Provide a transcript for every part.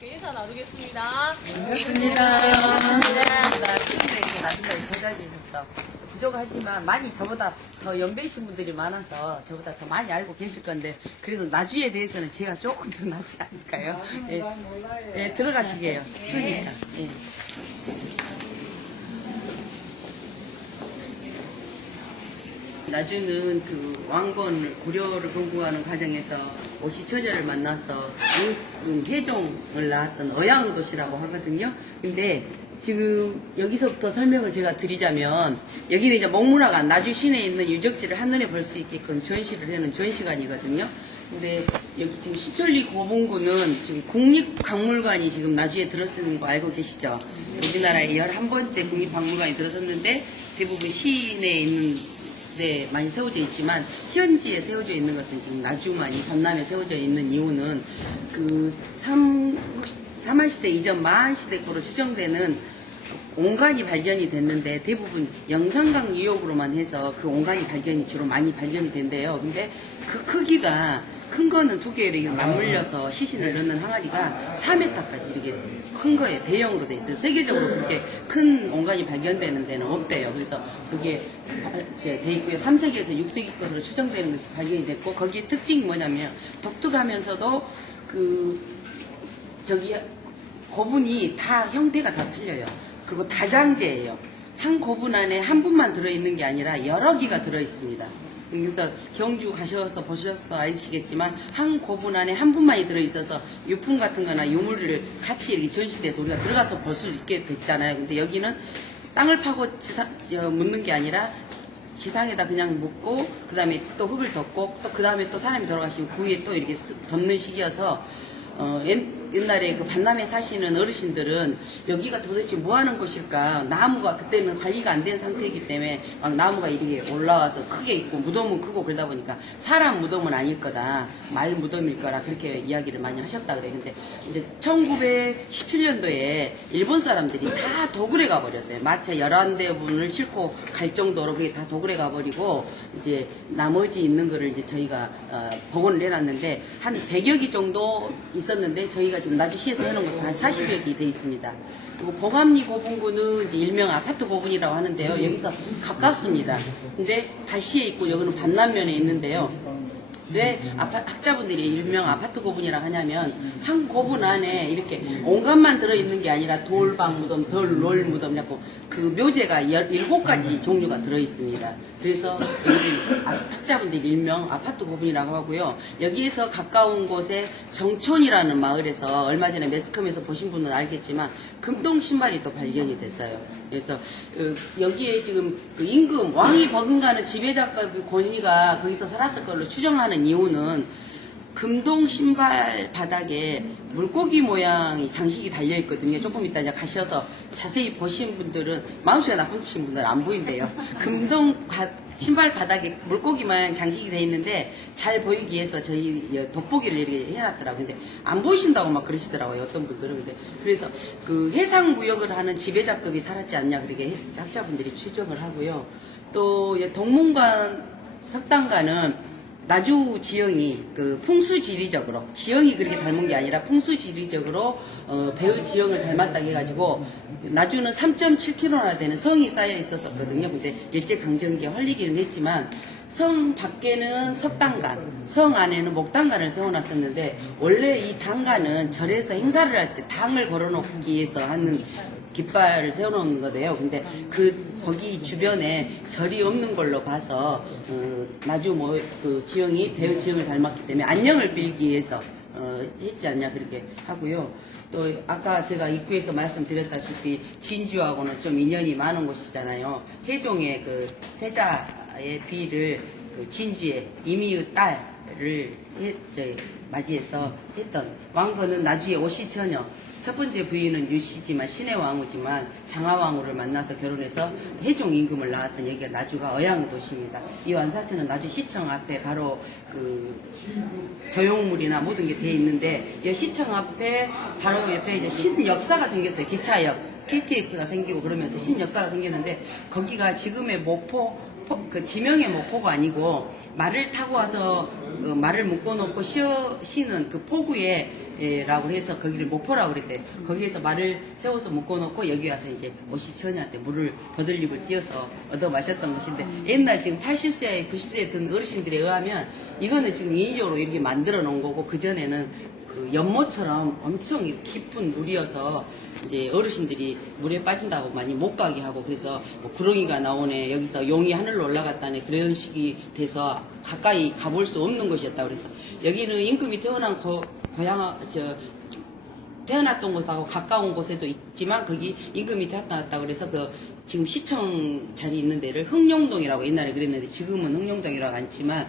인사 나누겠습니다. 반갑습니다. 친구들 이렇게 나중까지 찾아주셔서 부족하지만 많이 저보다 더 연배이신 분들이 많아서 저보다 더 많이 알고 계실 건데 그래도 나주에 대해서는 제가 조금 더 낫지 않을까요? 예, 들어가시게요. 추우니까. 예. 나주는 그 왕건 고려를 건국하는 과정에서 오시처녀를 만나서 해종을 낳았던 어양의 도시라고 하거든요. 근데 지금 여기서부터 설명을 제가 드리자면 여기는 이제 목문화관 나주 시내에 있는 유적지를 한눈에 볼 수 있게끔 전시를 해놓은 전시관이거든요. 근데 여기 지금 시천리 고분구는 지금 국립박물관이 지금 나주에 들어서는 거 알고 계시죠? 우리나라의 11번째 국립박물관이 들어섰는데 대부분 시내에 있는 네, 많이 세워져 있지만 현지에 세워져 있는 것은 지금 나주만이 전남에 세워져 있는 이유는 그 삼한시대 이전 마한시대 거로 추정되는 온간이 발견이 됐는데 대부분 영산강 유역으로만 해서 그 온간이 발견이 주로 많이 발견이 된대요. 근데 그 크기가 큰 거는 두 개를 맞물려서 시신을 넣는 항아리가 4m까지 이렇게 큰 거에 대형으로 돼 있어요. 세계적으로 그렇게 큰 온간이 발견되는 데는 없대요. 그래서 그게 이제 돼 있고요. 3세기에서 6세기 것으로 추정되는 것이 발견이 됐고 거기에 특징이 뭐냐면 독특하면서도 저기 고분이 다 형태가 다 틀려요. 그리고 다장제예요. 한 고분 안에 한 분만 들어있는 게 아니라 여러 개가 들어있습니다. 그래서 경주 가셔서 보셔서 아시겠지만 한 고분 안에 한 분만이 들어있어서 유품 같은 거나 유물을 같이 이렇게 전시돼서 우리가 들어가서 볼 수 있게 됐잖아요. 근데 여기는 땅을 파고 묻는 게 아니라 지상에다 그냥 묻고 그 다음에 또 흙을 덮고 또 그 다음에 또 사람이 돌아가시면 그 위에 또 이렇게 덮는 식이어서 옛날에 그 반남에 사시는 어르신들은 여기가 도대체 뭐 하는 곳일까? 나무가 그때는 관리가 안 된 상태이기 때문에 막 나무가 이렇게 올라와서 크게 있고 무덤은 크고 그러다 보니까 사람 무덤은 아닐 거다. 말 무덤일 거라 그렇게 이야기를 많이 하셨다 그래요. 근데 이제 1917년도에 일본 사람들이 다 도굴에 가버렸어요. 마체 11대분을 싣고 갈 정도로 그게 다 도굴에 가버리고 이제 나머지 있는 거를 이제 저희가 복원을 해놨는데 한 100여 기 정도 있었는데 저희가 지금 나주시에서 해놓은 것은 한 40여 개 돼 있습니다. 그리고 보감리 고분구는 이제 일명 아파트 고분이라고 하는데요. 여기서 가깝습니다. 근데 다시에 있고 여기는 반남면에 있는데요. 왜 학자분들이 일명 아파트 고분이라고 하냐면 한 고분 안에 이렇게 온갖만 들어있는 게 아니라 돌방 무덤, 돌롤 무덤 이라고 그 묘제가 17가지 종류가 들어있습니다. 그래서 여기 학자분들이 일명 아파트 고분이라고 하고요. 여기에서 가까운 곳에 정촌이라는 마을에서 얼마 전에 매스컴에서 보신 분은 알겠지만 금동 신발이 또 발견이 됐어요. 그래서 여기에 지금 그 임금 왕이 버금가는 지배자급 권위가 거기서 살았을 걸로 추정하는 이유는 금동 신발 바닥에 물고기 모양이 장식이 달려 있거든요. 조금 이따 이제 가셔서 자세히 보신 분들은 마음씨가 나쁘신 분들은 안 보인대요. 금동 신발 바닥에 물고기 모양 장식이 돼 있는데 잘 보이기 위해서 저희 돋보기를 이렇게 해놨더라고요. 근데 안 보이신다고 막 그러시더라고요. 어떤 분들은. 근데 그래서 그 해상무역을 하는 지배자급이 살았지 않냐 그렇게 학자분들이 추정을 하고요. 또 동문관 석당관은 나주 지형이 그 풍수지리적으로 지형이 그렇게 닮은 게 아니라 풍수지리적으로 배의 지형을 닮았다고 해가지고 나주는 3.7km나 되는 성이 쌓여 있었거든요. 근데 일제강점기에 헐리기는 했지만 성 밖에는 석당관, 성 안에는 목당관을 세워놨었는데 원래 이 당관은 절에서 행사를 할 때 당을 걸어놓기 위해서 하는 깃발을 세워놓는 거예요. 근데 거기 주변에 절이 없는 걸로 봐서 나주 그 지형이 배우 지형을 닮았기 때문에 안녕을 빌기 위해서 했지 않냐 그렇게 하고요. 또 아까 제가 입구에서 말씀드렸다시피 진주하고는 좀 인연이 많은 곳이잖아요. 태종의 그 태자의 비를 그 진주의 이미의 딸을 맞이해서 했던 왕건은 나주의 오시처녀. 첫 번째 부인은 유씨지만 신의 왕후지만 장하왕후를 만나서 결혼해서 해종 임금을 낳았던 여기가 나주가 어양의 도시입니다. 이 완사천은 나주 시청 앞에 바로 그 조형물이나 모든 게 돼 있는데 이 시청 앞에 바로 옆에 이제 신역사가 생겼어요. 기차역 KTX가 생기고 그러면서 신역사가 생겼는데 거기가 지금의 목포 그 지명의 목포가 아니고 말을 타고 와서 말을 묶어놓고 쉬는 그 포구에 라고 해서 거기를 목포라고 그랬대요. 거기에서 말을 세워서 묶어놓고 여기 와서 이제 오시처녀한테 물을 버들립을 띄어서 얻어 마셨던 것인데, 옛날 지금 80세, 90세에 든 어르신들에 의하면 이거는 지금 인위적으로 이렇게 만들어 놓은 거고, 그전에는 그 연못처럼 엄청 깊은 물이어서 이제 어르신들이 물에 빠진다고 많이 못 가게 하고, 그래서 뭐 구렁이가 나오네, 여기서 용이 하늘로 올라갔다네, 그런 식이 돼서 가까이 가볼 수 없는 곳이었다. 그래서 여기는 임금이 태어났던 곳하고 가까운 곳에도 있지만, 거기 임금이 태어났다고 그래서 그 지금 시청 자리 있는 데를 흥룡동이라고 옛날에 그랬는데, 지금은 흥룡동이라고 않지만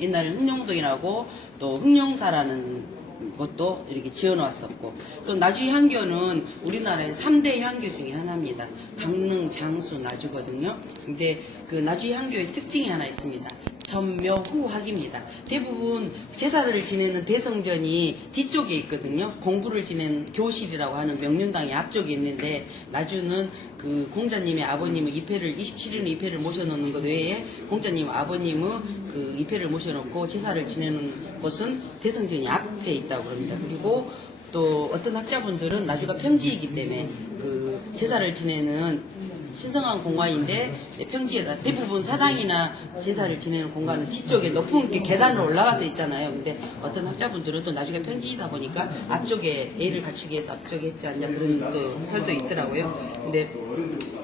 옛날에 흥룡동이라고 또 흥룡사라는 것도 이렇게 지어놓았었고, 또 나주 향교는 우리나라의 3대 향교 중에 하나입니다. 강릉, 장수, 나주거든요. 근데 그 나주 향교의 특징이 하나 있습니다. 전묘후학입니다. 대부분 제사를 지내는 대성전이 뒤쪽에 있거든요. 공부를 지내는 교실이라고 하는 명륜당이 앞쪽에 있는데, 나주는 그 공자님의 아버님의 입회를 27일 입회를 모셔놓는 것 외에 공자님 아버님의 그 입회를 모셔놓고 제사를 지내는 곳은 대성전이 앞에 있다고 합니다. 그리고 또 어떤 학자분들은 나주가 평지이기 때문에 그 제사를 지내는 신성한 공간인데, 평지에다 대부분 사당이나 제사를 지내는 공간은 뒤쪽에 높은 계단으로 올라가서 있잖아요. 근데 어떤 학자분들은 또 나중에 평지이다 보니까 앞쪽에 예를 갖추기 위해서 앞쪽에 했지 않냐, 그런 또 설도 있더라고요. 근데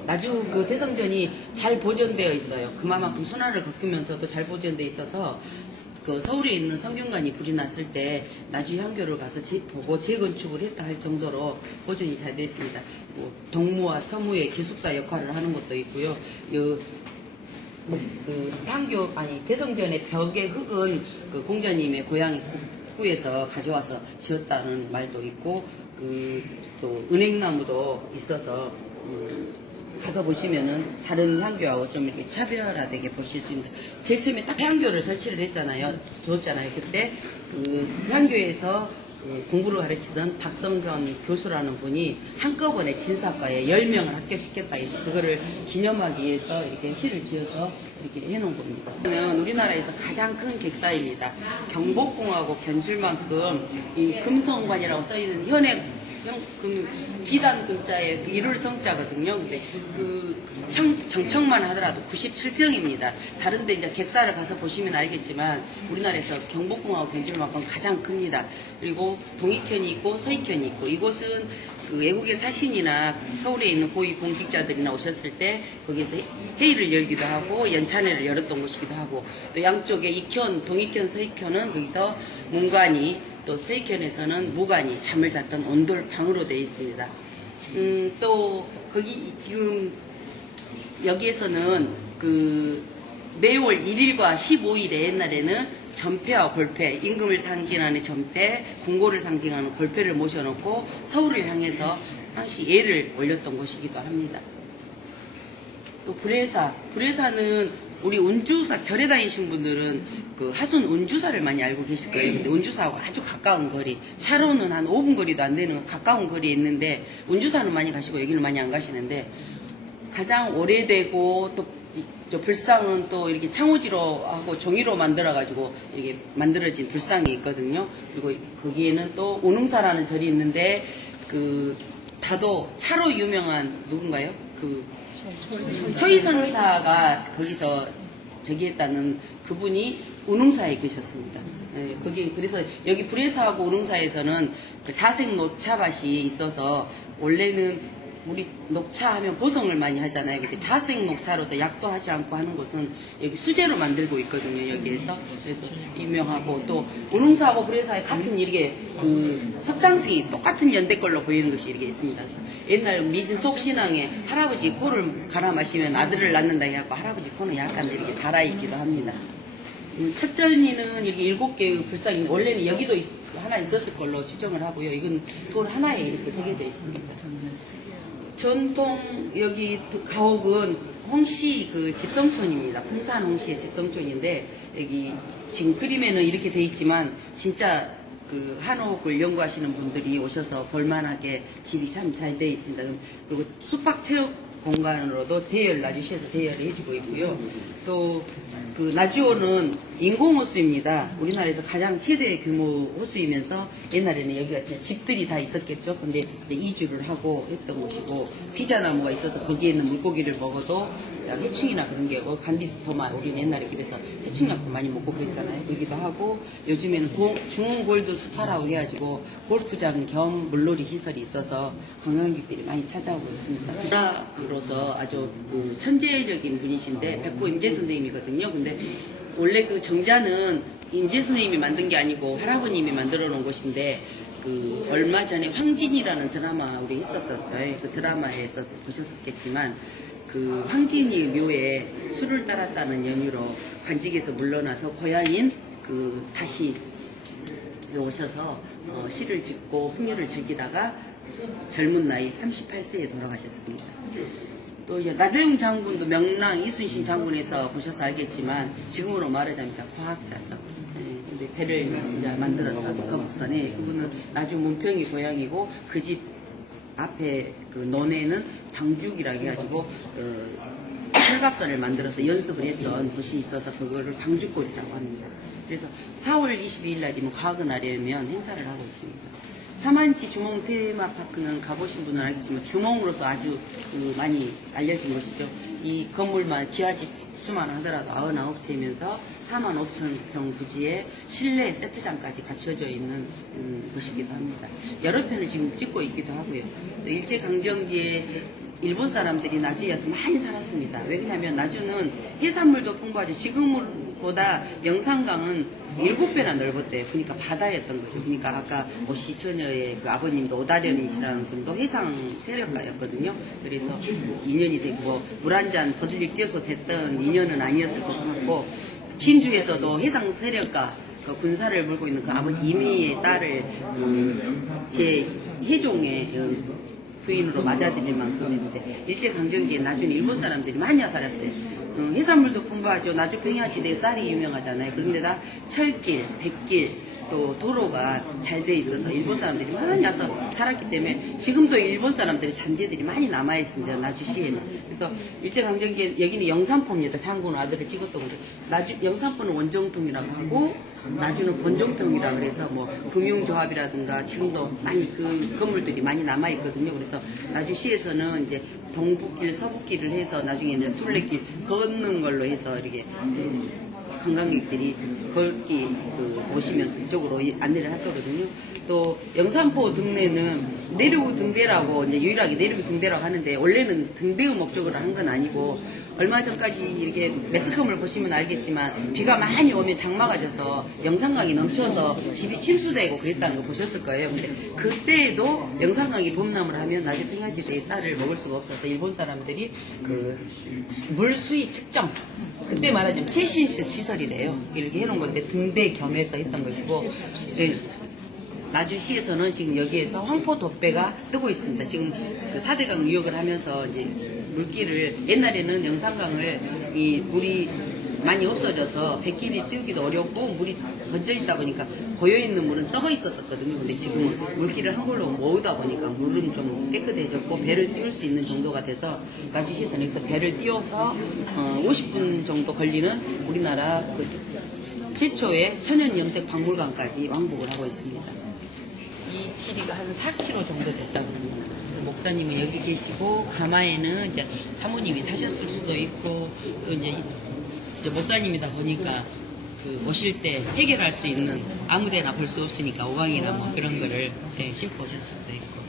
나주 그 대성전이 잘 보존되어 있어요. 그만큼 순환을 겪으면서도 잘 보존되어 있어서 그 서울에 있는 성균관이 불이 났을 때 나주 향교를 가서 보고 재건축을 했다 할 정도로 보존이 잘 되어 있습니다. 뭐 동무와 서무의 기숙사 역할을 하는 것도 있고요. 대성전의 벽의 흙은 그 공자님의 고향의 북구에서 가져와서 지었다는 말도 있고, 또 은행나무도 있어서 가서 보시면은 다른 향교하고 좀 이렇게 차별화되게 보실 수 있습니다. 제일 처음에 딱 향교를 설치를 했잖아요. 뒀잖아요. 그때 그 향교에서 그 공부를 가르치던 박성견 교수라는 분이 한꺼번에 진사과에 10명을 합격시켰다 해서 그거를 기념하기 위해서 이렇게 시를 지어서 이렇게 해놓은 겁니다. 이거는 우리나라에서 가장 큰 객사입니다. 경복궁하고 견줄만큼 이 금성관이라고 써있는 현행 기단 금자에 이룰 성자거든요. 근데 그 정청만 하더라도 97평입니다. 다른데 이제 객사를 가서 보시면 알겠지만 우리나라에서 경복궁하고 견줄만큼 가장 큽니다. 그리고 동익현이 있고 서익현이 있고, 이곳은 그 외국의 사신이나 서울에 있는 고위 공직자들이나 오셨을 때 거기에서 회의를 열기도 하고 연찬회를 열었던 곳이기도 하고, 또 양쪽에 익현, 동익현, 서익현은 거기서 문관이, 또 서익현에서는 무관이 잠을 잤던 온돌방으로 되어 있습니다. 또 거기 지금 여기에서는 그 매월 1일과 15일에 옛날에는 전패와 골패, 임금을 상징하는 전패, 궁고를 상징하는 골패를 모셔놓고 서울을 향해서 항시 예를 올렸던 곳이기도 합니다. 또 불회사는 우리 운주사, 절에 다니신 분들은 그 하순 운주사를 많이 알고 계실 거예요. 근데 운주사하고 아주 가까운 거리, 차로는 한 5분 거리도 안 되는 가까운 거리에 있는데, 운주사는 많이 가시고 여기는 많이 안 가시는데, 가장 오래되고 또 불상은 또 이렇게 창호지로 하고 종이로 만들어가지고 이렇게 만들어진 불상이 있거든요. 그리고 거기에는 또 오능사라는 절이 있는데, 그 다도 차로 유명한 누군가요? 초이선사가 거기서 저기 했다는 그분이 운흥사에 계셨습니다. 네, 그래서 여기 불회사하고 운흥사에서는 그 자색 녹차밭이 있어서, 원래는 우리 녹차 하면 보성을 많이 하잖아요. 근데 자색 녹차로서 약도 하지 않고 하는 곳은 여기 수제로 만들고 있거든요. 여기에서. 그래서 유명하고, 또 운흥사하고 불회사의 같은 이렇게 그 석장식이 똑같은 연대 걸로 보이는 것이 이렇게 있습니다. 그래서 옛날 미진 속신앙에 할아버지 코를 갈아 마시면 아들을 낳는다 해갖고 할아버지 코는 약간 이렇게 달아있기도 합니다. 척절리는 이렇게 7개의 불상이 원래는 여기도 하나 있었을 걸로 추정을 하고요. 이건 돌 하나에 이렇게 새겨져 있습니다. 전통 여기 가옥은 홍씨 그 집성촌입니다. 풍산 홍씨의 집성촌인데, 여기 지금 그림에는 이렇게 돼 있지만 진짜 그 한옥을 연구하시는 분들이 오셔서 볼만하게 집이 참 잘 돼 있습니다. 그리고 숙박체육 공간으로도 대여를 나주시에서 대여를 해주고 있고요. 또 그 나주호는 인공호수입니다. 우리나라에서 가장 최대 규모 호수이면서 옛날에는 여기가 진짜 집들이 다 있었겠죠. 근데 이제 이주를 하고 했던 곳이고 피자나무가 있어서 거기에 있는 물고기를 먹어도 해충이나 그런 게 간디스토마 우리는 옛날에 그래서 해충약도 많이 먹고 그랬잖아요. 그러기도 하고 요즘에는 중흥골드 스파라고 해가지고 골프장 겸 물놀이 시설이 있어서 관광객들이 많이 찾아오고 있습니다. 문화로서 아주 그 천재적인 분이신데 백호 임재 선생님이거든요. 근데 원래 그 정자는 임재 선생님이 만든 게 아니고 할아버님이 만들어 놓은 곳인데 그 얼마 전에 황진이라는 드라마 우리 했었었죠. 그 드라마에서 보셨었겠지만 그 황진이 묘에 술을 따랐다는 연유로 관직에서 물러나서 고향인 그 다시 오셔서 시를 짓고 풍류를 즐기다가 젊은 나이 38세에 돌아가셨습니다. 또 나대웅 장군도 명랑 이순신 장군에서 보셔서 알겠지만 지금으로 말하자면 과학자죠. 근데 배를 이제 만들었던 거북선에 그분은 나주 문평이 고향이고 그 집 앞에 그 논에는 방죽이라고 해가지고 철갑선을 만들어서 연습을 했던 곳이 있어서 그거를 방죽골이라고 합니다. 그래서 4월 22일 날이면 과학의 날이면 행사를 하고 있습니다. 사만치 주몽 테마파크는 가보신 분은 알겠지만 주몽으로서 아주 많이 알려진 곳이죠. 이 건물만 기와집 수만 하더라도 99채이면서 45,000평 부지에 실내 세트장까지 갖춰져 있는 곳이기도 합니다. 여러 편을 지금 찍고 있기도 하고요. 또 일제강점기에 일본 사람들이 나주에 와서 많이 살았습니다. 왜냐하면 나주는 해산물도 풍부하죠. 지금보다 영산강은 7배나 넓었대요. 그러니까 바다였던 거죠. 그러니까 아까 시처녀의 그 아버님도 오다련이시라는 분도 해상 세력가였거든요. 그래서 인연이 되고 물 한 잔 버들리 뛰어서 됐던 인연은 아니었을 것 같고 진주에서도 해상 세력가 그 군사를 물고 있는 그 아버지 이미의 딸을 제 해종의 부인으로 맞아들일 만큼인데 일제강점기에 나중에 일본 사람들이 많이 살았어요. 해산물도 풍부하죠. 나주 평야지대에 쌀이 유명하잖아요. 그런데다 철길, 백길, 또 도로가 잘 돼 있어서 일본 사람들이 많이 와서 살았기 때문에 지금도 일본 사람들의 잔재들이 많이 남아있습니다. 나주시에는. 그래서 일제강점기에 여기는 영산포입니다. 장군 아들을 찍었던 거죠. 영산포는 원정통이라고 하고 나주는 본정통이라 그래서 뭐 금융조합이라든가 지금도 많이 그 건물들이 많이 남아있거든요. 그래서 나주시에서는 이제 동북길, 서북길을 해서 나중에 이제 둘레길 걷는 걸로 해서 이렇게 관광객들이 걷기 오시면 그쪽으로 안내를 할 거거든요. 또 영산포 등대는 내륙 등대라고 이제 유일하게 내륙 등대라고 하는데 원래는 등대의 목적으로 한 건 아니고 얼마 전까지 이렇게 매스컴을 보시면 알겠지만 비가 많이 오면 장마가 져서 영산강이 넘쳐서 집이 침수되고 그랬다는 거 보셨을 거예요. 근데 그때에도 영산강이 범람을 하면 나주 평야지대의 쌀을 먹을 수가 없어서 일본 사람들이 그 물수위 측정 그때 말하자면 최신 시설이 돼요. 이렇게 해놓은 건데 등대 겸해서 했던 것이고 네. 나주시에서는 지금 여기에서 황포돛배가 뜨고 있습니다. 지금 그 4대강 유역을 하면서 이제 물길을 옛날에는 영산강을 이 물이 많이 없어져서 백길이 띄우기도 어렵고 물이 번져 있다 보니까 고여 있는 물은 썩어 있었거든요. 근데 지금은 물길을 한 걸로 모으다 보니까 물은 좀 깨끗해졌고 배를 띄울 수 있는 정도가 돼서 나주시에서는 여기서 배를 띄워서 50분 정도 걸리는 우리나라 그 최초의 천연염색 박물관까지 왕복을 하고 있습니다. 이 길이가 한 4km 정도 됐다고 합니다. 목사님은 여기 계시고 가마에는 이제 사모님이 타셨을 수도 있고 이제 목사님이다 보니까 그 오실 때 해결할 수 있는 아무데나 볼 수 없으니까 오강이나 뭐 그런 거를 싣고 오실 수도 있고.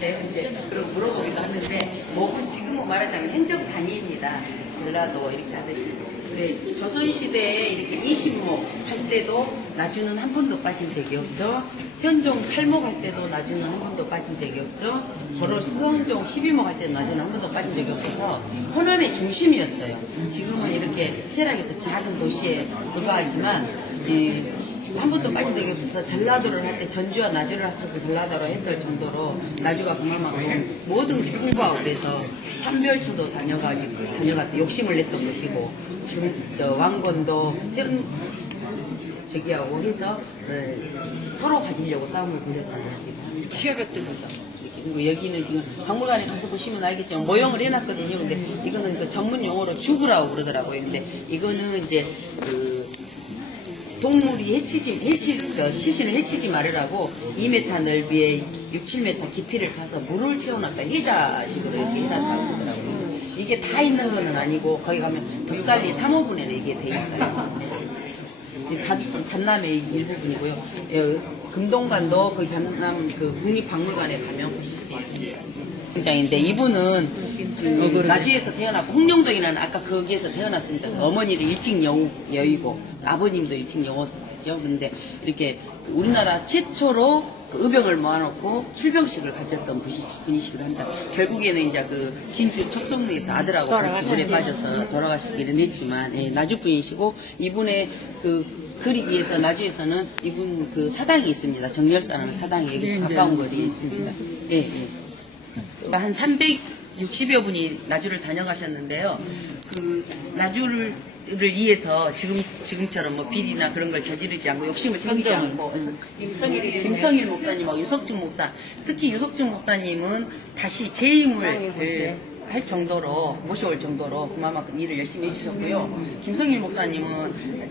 네, 이제 그런 물어보기도 하는데 뭐 지금은 말하자면 행정단위입니다. 전라도 이렇게 하듯이. 네, 조선시대에 이렇게 20목 할 때도 나주는 한 번도 빠진 적이 없죠. 현종 8목 할 때도 나주는 한 번도 빠진 적이 없죠. 거로 수성종 12목 할 때도 나주는 한 번도 빠진 적이 없어서 호남의 중심이었어요. 지금은 이렇게 세락에서 작은 도시에 불과하지만 한 번도 빠진 적이 없어서 전라도를 할 때 전주와 나주를 합쳐서 전라도로 했을 정도로 나주가 그만큼 뭐든지 풍부하고 그래서 삼별초도 다녀가지고 욕심을 냈던 것이고 왕건도 저기하고 해서 서로 가지려고 싸움을 벌였다고 합니다. 치열했던 거죠. 그리고 여기는 지금 박물관에 가서 보시면 알겠지만 모형을 해놨거든요. 근데 이거는 그 전문 용어로 죽으라고 그러더라고요. 근데 이거는 이제 그 동물이 시신을 해치지 말으라고 2m 넓이에 6, 7m 깊이를 파서 물을 채워놨다. 해자식으로 이렇게 해놨다고 그러더라고요. 이게 다 있는 거는 아니고 거기 가면 덕살리 3호분에는 이게 돼 있어요. 간남의 일부분이고요. 금동관도 그 간남 그 국립박물관에 가면 보실 수 있습니다. 장인데 이분은 그 나주에서 태어났고 홍룡동이라는 아까 거기에서 태어났습니다. 어머니를 일찍 여의고 아버님도 일찍 여었죠. 그런데 이렇게 우리나라 최초로 그 의병을 모아놓고 출병식을 가졌던 분이시기도 합니다. 결국에는 이제 그 진주 척성루에서 아들하고 같이 물에 빠져서 돌아가시기는 했지만 나주 분이시고 이분의 그 그리기 위해서 나주에서는 이분 그 사당이 있습니다. 정열사라는 사당이 여기서 가까운 거리에 있습니다. 예. 한 360여 분이 나주를 다녀가셨는데요. 그 나주를 위해서 지금처럼 뭐 비리나 그런 걸 저지르지 않고 욕심을 챙기지 않고 김성일 목사님하고 유석준 목사, 특히 유석준 목사님은 다시 재임을 할 정도로 모셔올 정도로 그만큼 일을 열심히 해주셨고요. 김성일 목사님은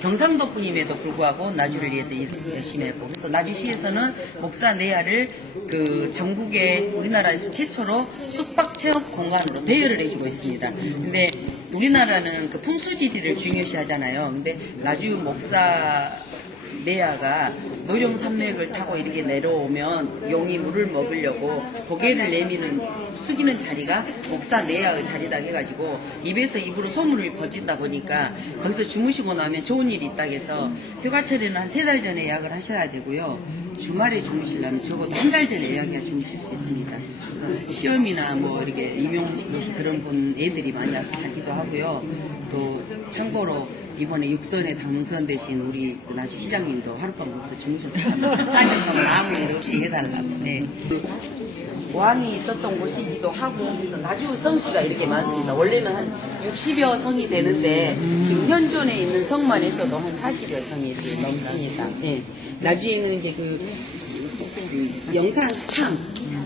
경상도 분임에도 불구하고 나주를 위해서 일을 열심히 했고, 그래서 나주시에서는 목사 내야를 그 전국에 우리나라에서 최초로 숙박 체험 공간으로 대여를 해주고 있습니다. 근데 우리나라는 그 풍수지리를 중요시하잖아요. 근데 나주 목사 내야가 노룡산맥을 타고 이렇게 내려오면 용이 물을 먹으려고 고개를 숙이는 자리가 목사 내야의 자리다 해가지고 입에서 입으로 소문을 퍼진다 보니까 거기서 주무시고 나면 좋은 일이 있다고 해서 휴가철에는 한 3달 전에 예약을 하셔야 되고요. 주말에 주무시려면 적어도 한 달 전에 예약해야 주무실 수 있습니다. 그래서 시험이나 뭐 이렇게 임용고시 그런 분 애들이 많이 와서 자기도 하고요. 또 참고로 이번에 육선에 당선되신 우리 그 나주 시장님도 하룻밤 거기서 주무셨어요. 4년 동안 아무 일 없이 해달라고. 네. 그 왕이 있었던 곳이기도 하고 그래서 나주 성씨가 이렇게 많습니다. 원래는 한 60여 성이 되는데 지금 현존에 있는 성만 해서도 한 40여 성이 이렇게 넘습니다. 네. 나주에 있는 이제 그 영산창,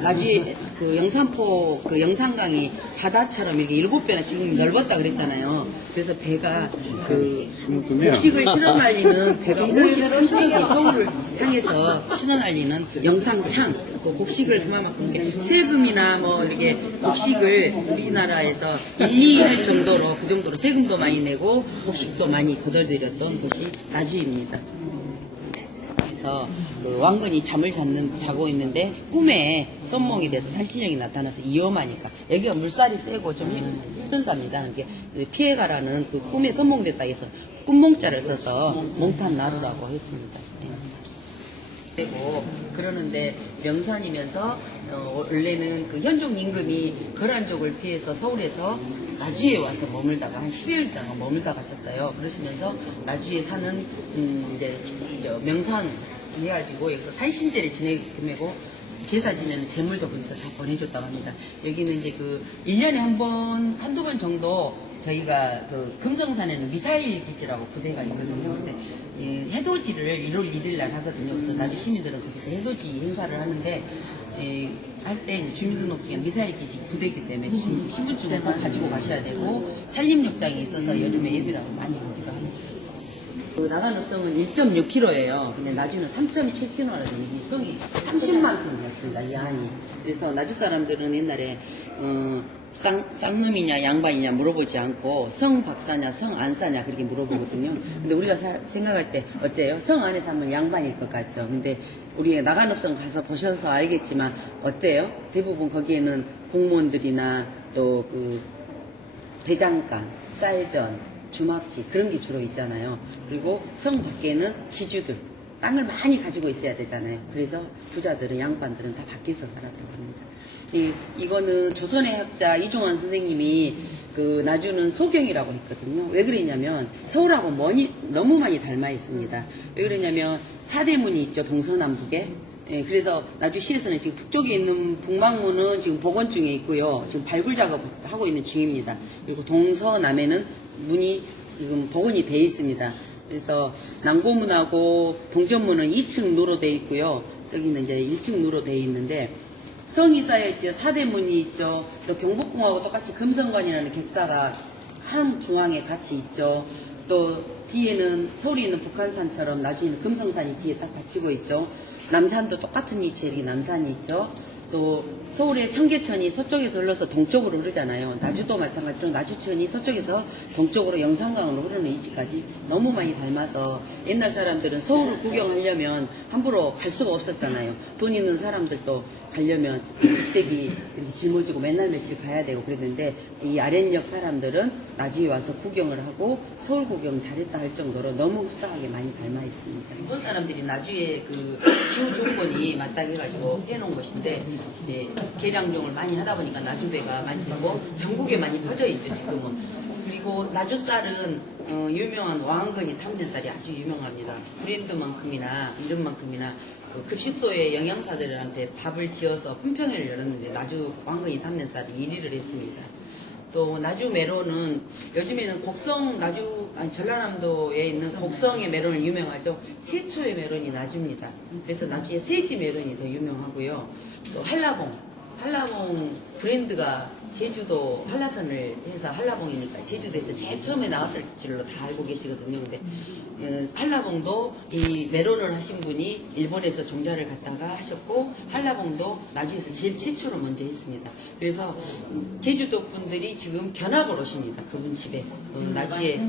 나주에 그 영산포 그 영산강이 바다처럼 이렇게 7배나 지금 넓었다 그랬잖아요. 그래서 배가 그 곡식을 실어 날리는 배가 53척이 서울을 향해서 실어 날리는 영산창, 그 곡식을 그만큼 이렇게 세금이나 뭐 이렇게 곡식을 우리나라에서 1, 2 할 정도로 그 정도로 세금도 많이 내고 곡식도 많이 거둬들였던 곳이 나주입니다. 그래서 그 왕건이 잠을 자고 있는데 꿈에 썸몽이 돼서 살신령이 나타나서 위험하니까 여기가 물살이 세고 좀 힘들답니다. 이게 피해가라는 그 꿈에 썸몽됐다 해서 꿈몽자를 써서 몽탄나루라고 했습니다. 되고 그러는데 명산이면서 원래는 그 현종 임금이 거란족을 피해서 서울에서 나주에 와서 머물다가 한 10여일 동안 머물다 가셨어요. 그러시면서 나주에 사는 이제 명산 해가지고 여기서 산신제를 지내고 제사 지내는 제물도 거기서 다 보내줬다고 합니다. 여기는 이제 그 1년에 한두 번 정도 저희가 그 금성산에는 미사일 기지라고 부대가 있거든요. 근데 해돋이를 1월 1일 날 하거든요. 그래서 나주 시민들은 거기서 해돋이 행사를 하는데 할 때 주민등록증에 미사일 기지 부대이기 때문에 신분증을 꼭 가지고 가셔야 되고 산림욕장이 있어서 여름에 애들하고 많이 오기도 합니다. 그 나간읍성은 1.6km예요. 근데 나주는 3.7km라는 이 성이 30만 평이었습니다. 이 안이. 그래서 나주 사람들은 옛날에 쌍놈이냐 양반이냐 물어보지 않고 성 박사냐 성 안사냐 그렇게 물어보거든요. 근데 우리가 생각할 때 어때요? 성 안에서 하면 양반일 것 같죠. 근데 우리 나간읍성 가서 보셔서 알겠지만 어때요? 대부분 거기에는 공무원들이나 또 그 대장간, 쌀전, 주막지 그런 게 주로 있잖아요. 그리고 성 밖에는 지주들 땅을 많이 가지고 있어야 되잖아요. 그래서 부자들은 양반들은 다 밖에서 살았다고 합니다. 이거는 조선의 학자 이종환 선생님이 그 나주는 소경이라고 했거든요. 왜 그러냐면 서울하고 너무 많이 닮아 있습니다. 왜 그러냐면 사대문이 있죠. 동서남북에. 예, 그래서 나주시에서는 지금 북쪽에 있는 북망문은 지금 복원 중에 있고요. 지금 발굴 작업하고 있는 중입니다. 그리고 동서남에는 문이 지금 복원이 돼 있습니다. 그래서 남고문하고 동전문은 2층 누로 돼 있고요. 저기는 이제 1층 누로 돼 있는데 성이 쌓여있죠. 사대문이 있죠. 또 경복궁하고 똑같이 금성관이라는 객사가 한 중앙에 같이 있죠. 또 뒤에는 서울에 있는 북한산처럼 나중에는 금성산이 뒤에 딱 받치고 있죠. 남산도 똑같은 위치에 이렇게 남산이 있죠. 또 서울의 청계천이 서쪽에서 흘러서 동쪽으로 흐르잖아요. 나주도 마찬가지로 나주천이 서쪽에서 동쪽으로 영산강으로 흐르는 위치까지 너무 많이 닮아서 옛날 사람들은 서울을 구경하려면 함부로 갈 수가 없었잖아요. 돈 있는 사람들도 가려면 20세기 이렇게 짊어지고 맨날 며칠 가야 되고 그랬는데 이 아랫역 사람들은 나주에 와서 구경을 하고 서울 구경 잘했다 할 정도로 너무 흡사하게 많이 닮아 있습니다. 일본 사람들이 나주에 그 기후 조건이 맞닥해가지고 해놓은 것인데 이제 계량종을 많이 하다 보니까 나주배가 많이 되고 전국에 많이 퍼져 있죠 지금은. 그리고 나주 쌀은 유명한 왕건이 탐낸 쌀이 아주 유명합니다. 브랜드만큼이나 이름만큼이나 그 급식소의 영양사들한테 밥을 지어서 품평회를 열었는데 나주 왕건이 탐낸 쌀이 1위를 했습니다. 또 나주 메론은 요즘에는 곡성 전라남도에 있는 곡성의 메론을 유명하죠. 최초의 메론이 나주입니다. 그래서 나주의 세지 메론이 더 유명하고요. 또 한라봉 브랜드가 제주도 한라산을 해서 한라봉이니까 제주도에서 제일 처음에 나왔을 줄로 다 알고 계시거든요. 근데 한라봉도 이 메론을 하신 분이 일본에서 종자를 갖다가 하셨고 한라봉도 나주에서 제일 최초로 먼저 했습니다. 그래서 제주도 분들이 지금 견학을 오십니다. 그분 집에. 나주에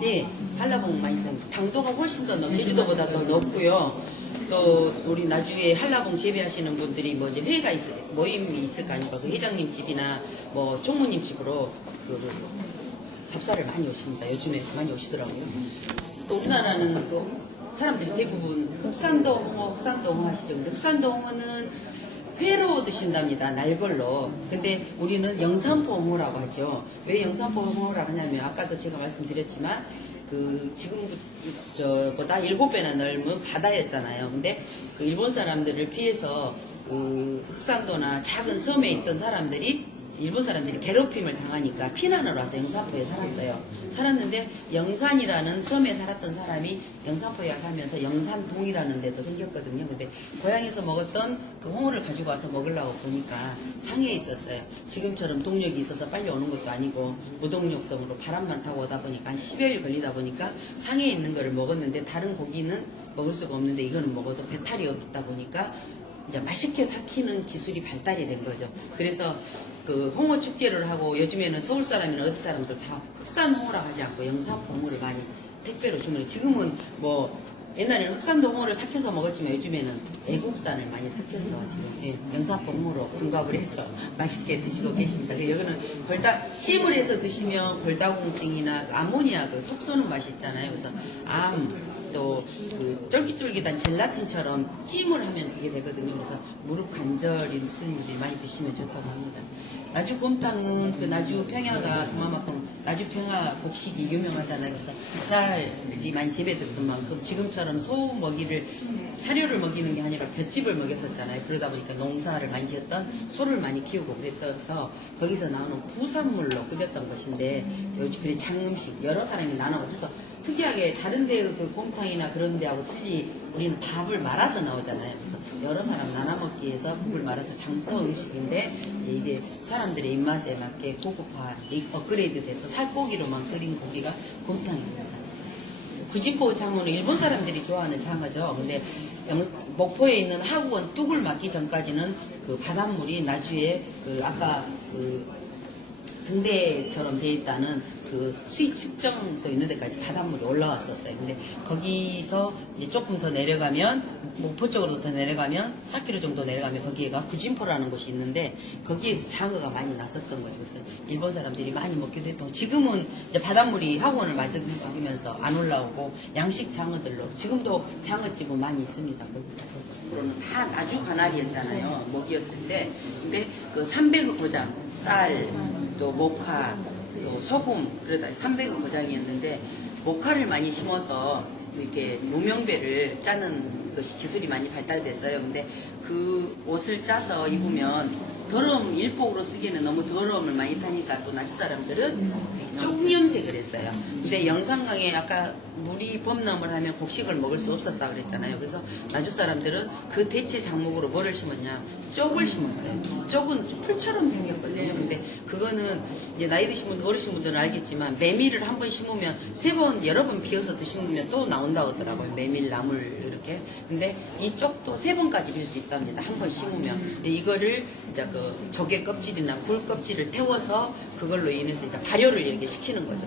네, 한라봉 많이 당도가 훨씬 더 제주도보다 더 높고요. 또 우리 나주에 한라봉 재배하시는 분들이 뭐 이제 회가 모임이 있을 거 아닙니까? 그 회장님 집이나 뭐 총무님 집으로 그 답사를 많이 오십니다. 요즘에 많이 오시더라고요. 또 우리나라는 그 사람들이 대부분 흑산도 홍어 하시죠. 근데 흑산도 홍어는 회로 드신답니다. 날걸로. 근데 우리는 영산포 홍어라고 하죠. 왜 영산포 홍어라고 하냐면 아까도 제가 말씀드렸지만 지금보다 7배나 넓은 바다였잖아요. 근데 그 일본 사람들을 피해서 그 흑산도나 작은 섬에 있던 사람들이 일본 사람들이 괴롭힘을 당하니까 피난을 와서 영산포에 살았는데 영산이라는 섬에 살았던 사람이 영산포에 살면서 영산동이라는 데도 생겼거든요. 근데 고향에서 먹었던 그 홍어를 가지고 와서 먹으려고 보니까 상해에 있었어요. 지금처럼 동력이 있어서 빨리 오는 것도 아니고 무동력성으로 바람만 타고 오다 보니까 한 10여일 걸리다 보니까 상해에 있는 거를 먹었는데 다른 고기는 먹을 수가 없는데 이거는 먹어도 배탈이 없다 보니까 이제 맛있게 삭히는 기술이 발달이 된 거죠. 그래서 그 홍어 축제를 하고 요즘에는 서울 사람이나 어디 사람들 다 흑산 홍어라 하지 않고 영산포 홍어를 많이 택배로 주문해. 지금은 뭐 옛날에는 흑산도 홍어를 삭혀서 먹었지만 요즘에는 애국산을 많이 삭혀서 지금 영산포 홍어로 둔갑을 해서 맛있게 드시고 계십니다. 여기는 찜을 해서 드시면 골다공증이나 아모니아 톡 쏘는 맛이 있잖아요. 그래서 또 그 쫄깃쫄깃한 젤라틴처럼 찜을 하면 그게 되거든요. 그래서 무릎 관절 있으신 분들이 많이 드시면 좋다고 합니다. 나주 곰탕은 그 나주 평야가 그만큼 나주 평야 곡식이 유명하잖아요. 그래서 쌀이 많이 재배됐던 만큼 지금처럼 소 먹이를 사료를 먹이는 게 아니라 볏짚을 먹였었잖아요. 그러다 보니까 농사를 많이 지었던 소를 많이 키우고 그랬어서 거기서 나오는 부산물로 끓였던 것인데 요즘 장음식 여러 사람이 나눠 그래서 특이하게 다른 데 그 곰탕이나 그런 데하고 틀리 우리는 밥을 말아서 나오잖아요. 그래서 여러 사람 나눠 먹기 위해서 밥을 말아서 장서 음식인데 이제 사람들의 입맛에 맞게 고급화 업그레이드 돼서 살코기로만 끓인 고기가 곰탕입니다. 구진포 장어는 일본 사람들이 좋아하는 장어죠. 근데 목포에 있는 하구원 뚝을 맞기 전까지는 그 바닷물이 나주에 그 아까 그 등대처럼 돼 있다는 그 수위 측정소 있는 데까지 바닷물이 올라왔었어요. 근데 거기서 이제 조금 더 내려가면 목포 쪽으로 더 내려가면 4km 정도 내려가면 거기가 구진포라는 곳이 있는데 거기에서 장어가 많이 났었던 거죠. 그래서 일본 사람들이 많이 먹기도 했고 지금은 이제 바닷물이 하원을 맞으면서 안 올라오고 양식 장어들로 지금도 장어집은 많이 있습니다. 거기는 다 나주 관할이었잖아요. 먹이었을 때. 근데 그 300의 고장 쌀 또 목화 또 소금 그러다 300의 고장이었는데 목화를 많이 심어서 이렇게 무명배를 짜는 것이 기술이 많이 발달됐어요. 근데 그 옷을 짜서 입으면 더러움 일복으로 쓰기에는 너무 더러움을 많이 타니까 또 나주 사람들은 쪽염색을 했어요. 근데 영산강에 아까 물이 범람을 하면 곡식을 먹을 수 없었다 그랬잖아요. 그래서 나주 사람들은 그 대체 작목으로 뭐를 심었냐? 쪽을 심었어요. 쪽은 풀처럼 생겼거든요. 근데 그거는 이제 나이 드신 분, 어르신 분들은 알겠지만 메밀을 한 번 심으면 세 번, 여러 번 비워서 드시면 또 나온다고 하더라고요. 메밀 나물 이렇게. 근데 이 쪽도 세 번까지 빌 수 있답니다. 한 번 심으면. 근데 이거를 이제 그 조개 껍질이나 굴 껍질을 태워서 그걸로 인해서 이제 발효를 이렇게 시키는 거죠.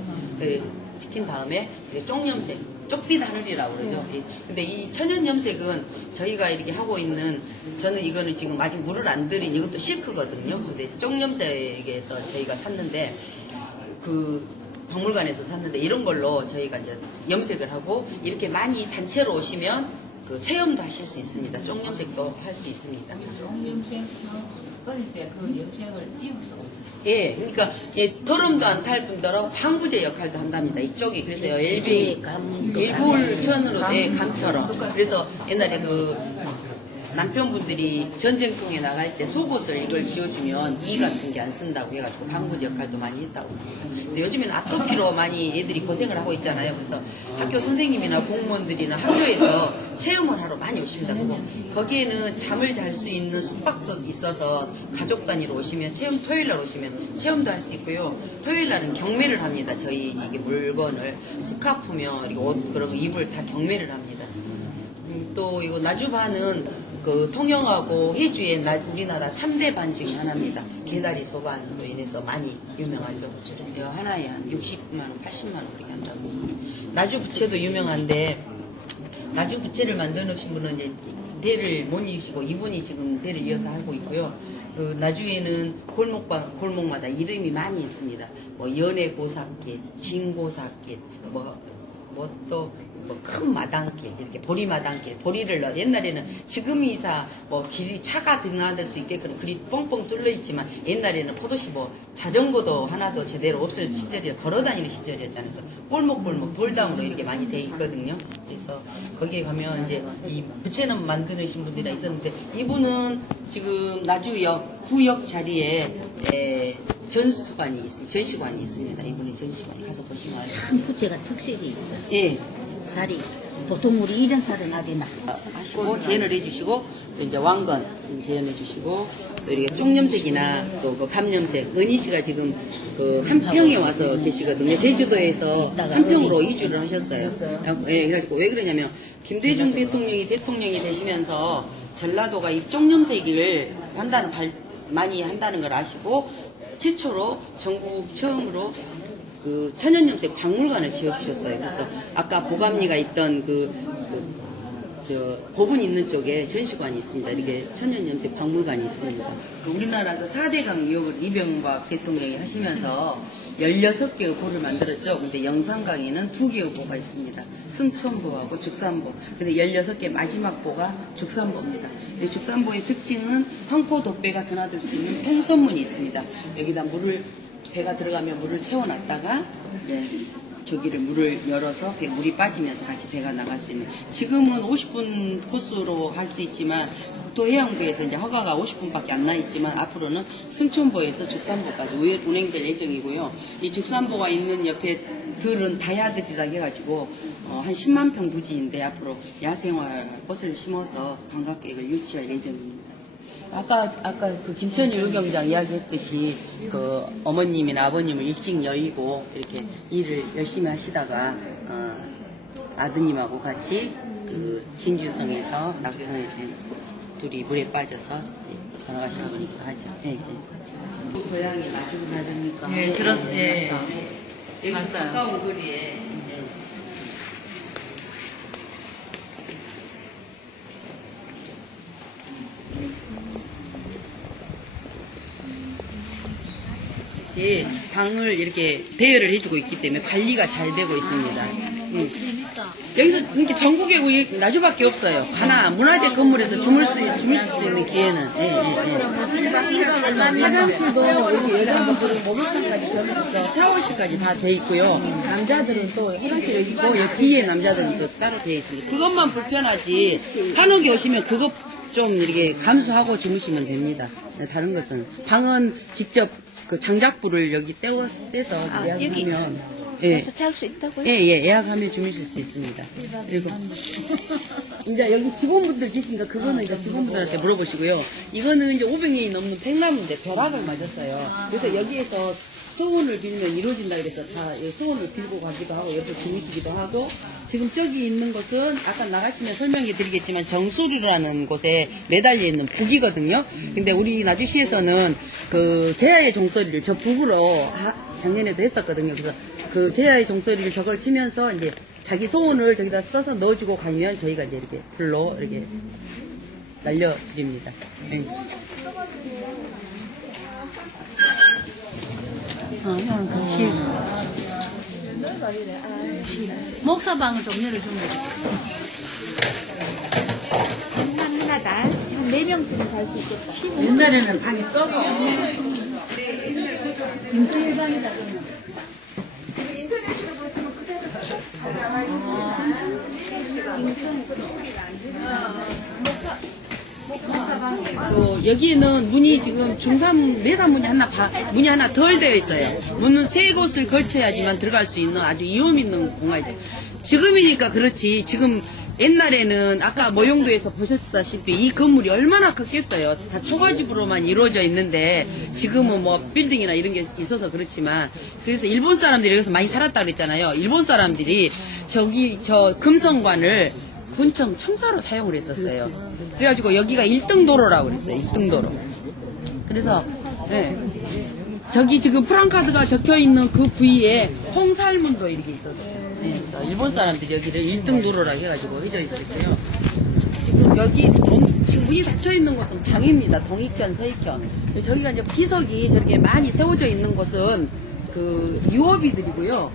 시킨 다음에 쪽염색, 쪽빛 하늘이라고 그러죠. 근데 이 천연염색은 저희가 이렇게 하고 있는, 저는 이거는 지금 아직 물을 안 들인 이것도 실크거든요. 근데 쪽염색에서 저희가 샀는데, 그 박물관에서 샀는데 이런 걸로 저희가 이제 염색을 하고 이렇게 많이 단체로 오시면 그 체험도 하실 수 있습니다. 쪽염색도 할 수 있습니다. 쪽염색 끓일 때 그 염색을 띄울 수가 없어요. 예, 그러니까 더럼도 안 탈 뿐더러 방부제 역할도 한답니다. 이쪽이 그래서 일부천으로 감처럼. 그래서 옛날에 그 남편분들이 전쟁통에 나갈 때 속옷을 이걸 지어주면 이 같은 게 안 쓴다고 해가지고 방부제 역할도 많이 했다고 합니다. 근데 요즘에는 아토피로 많이 애들이 고생을 하고 있잖아요. 그래서 학교 선생님이나 공무원들이나 학교에서 체험을 하러 많이 오십니다. 그리고 거기에는 잠을 잘 수 있는 숙박도 있어서 가족 단위로 오시면 토요일 날 오시면 체험도 할 수 있고요. 토요일 날은 경매를 합니다. 저희 이게 물건을 스카프며 그리고 옷 그런 거 이불 다 경매를 합니다. 또 이거 나주반은 그 통영하고 해주의 우리나라 3대 반 중에 하나입니다. 개다리 소반으로 인해서 많이 유명하죠. 제가 하나에 한 60만 원, 80만 원 그렇게 한다고. 나주 부채도 유명한데 나주 부채를 만들어 놓으신 분은 이제 대를 못 이으시고 이분이 지금 대를 이어서 하고 있고요. 그 나주에는 골목마다 이름이 많이 있습니다. 뭐 연해고사길, 진고사길, 큰 마당길, 이렇게 보리마당길, 보리를 옛날에는 지금이사 길이 차가 드나들 수 있게끔 그리 뻥뻥 뚫려 있지만 옛날에는 포도시 자전거도 하나도 제대로 없을 시절이라 걸어다니는 시절이었잖아요. 그래서 골목골목 돌담으로 이렇게 많이 돼 있거든요. 그래서 거기에 가면 이제 이 부채는 만드신 분들이 있었는데 이분은 지금 나주역 구역 자리에 전시관이 있습니다. 이분이 전시관이 가서 보시면 알아요. 참 부채가 특색이 있다. 예. 살이 보통 우리 이런 살은 아직 나. 하시고 재현을 해주시고 또 이제 왕건 재현해주시고 또 이렇게 쪽염색이나 또 그 감염색 은희 씨가 지금 그 한평에 와서 계시거든요. 제주도에서 한평으로 이주를 하셨어요. 예, 그래가지고 왜 그러냐면 김대중 대통령이 되시면서 전라도가 이 쪽염색을 많이 한다는 걸 아시고 최초로 전국 처음으로 그 천연염색 박물관을 지어주셨어요. 그래서 아까 보감리가 있던 고분 있는 쪽에 전시관이 있습니다. 이렇게 천연염색 박물관이 있습니다. 우리나라 그 4대강 유역을 이명박 대통령이 하시면서 16개의 보를 만들었죠. 근데 영산강에는 2개의 보가 있습니다. 승천보하고 죽산보. 그래서 16개 마지막 보가 죽산보입니다. 이 죽산보의 특징은 황포독배가 드나들 수 있는 통선문이 있습니다. 여기다 배가 들어가면 물을 채워놨다가 저기를 물을 열어서 물이 빠지면서 같이 배가 나갈 수 있는, 지금은 50분 코스로 할 수 있지만 국토해양부에서 이제 허가가 50분밖에 안 나 있지만 앞으로는 승천보에서 죽산보까지 운행될 예정이고요. 이 죽산보가 있는 옆에 들은 다야들이라 해가지고 한 10만 평 부지인데 앞으로 야생화 꽃을 심어서 관광객을 유치할 예정입니다. 아까 그 김천일 의경장 이야기했듯이 그 어머님이나 아버님을 일찍 여의고 이렇게 일을 열심히 하시다가 아드님하고 같이 그 진주성에서 둘이 물에 빠져서 돌아가신 분이기도 하죠. 네, 네. 고향이 나주 가정이니까. 네, 들었어요. 예. 여기서 맞아요. 가까운 거리에. 방을 이렇게 대여를 해주고 있기 때문에 관리가 잘 되고 있습니다. 여기서 이렇게 전국에 나주밖에 없어요. 하나 문화재 건물에서 주무실 수 있는 기회는. 화장실도 이렇게 여자분들이 목욕탕까지 겸해서 샤워실까지 다 돼 있고요. 남자들은 또 화장실에 있고 뒤에 남자들은 또 따로 돼 있습니다. 그것만 불편하지 한옥에 오시면 그거 좀 이렇게 감수하고 주무시면 됩니다. 네, 다른 것은 방은 직접 그 장작불을 여기 떼서 예약하면 여기서 잘 수 있다고요? 예, 예약하면 주무실 수 있습니다. 그리고 이제 여기 직원분들 계시니까 그거는 이제 직원분들한테 물어보시고요. 이거는 이제 500년이 넘는 백나무인데 벼락을 맞았어요. 그래서 여기에서 소원을 빌면 이루어진다 그래서 다 소원을 빌고 가기도 하고 옆에 주무시기도 하고, 지금 저기 있는 곳은 아까 나가시면 설명해 드리겠지만 정수루라는 곳에 매달려 있는 북이거든요. 근데 우리 나주시에서는 그 제야의 종소리를 저 북으로 작년에도 했었거든요. 그래서 그 제야의 종소리를 저걸 치면서 이제 자기 소원을 저기다 써서 넣어주고 가면 저희가 이제 이렇게 불로 이렇게 날려드립니다. 네. 이거는 거실. 목사방은 좀 열어주면 한나다. 한 4명쯤은 잘 수 있겠다. 옛날에는 방이 적어. 김수일 방이다. 여기에는 문이 지금 내산문이 문이 하나 덜 되어 있어요. 문은 3곳을 걸쳐야지만 들어갈 수 있는 아주 위험 있는 공간이죠. 지금이니까 그렇지, 지금 옛날에는 아까 모형도에서 보셨다시피 이 건물이 얼마나 컸겠어요. 다 초가집으로만 이루어져 있는데 지금은 뭐 빌딩이나 이런 게 있어서 그렇지만, 그래서 일본 사람들이 여기서 많이 살았다 그랬잖아요. 일본 사람들이 저 금성관을 군청 청사로 사용을 했었어요. 그래가지고 여기가 1등 도로라고 그랬어요. 1등 도로. 그래서 저기 지금 프랑카드가 적혀 있는 그 부위에 홍살문도 이렇게 있었어요. 그래서 일본 사람들이 여기를 1등 도로라고 해가지고 해져 있었고요. 지금 여기 지금 문이 닫혀 있는 곳은 방입니다. 동익현, 서익현. 저기가 이제 비석이 저렇게 많이 세워져 있는 곳은 그 유업이들이고요.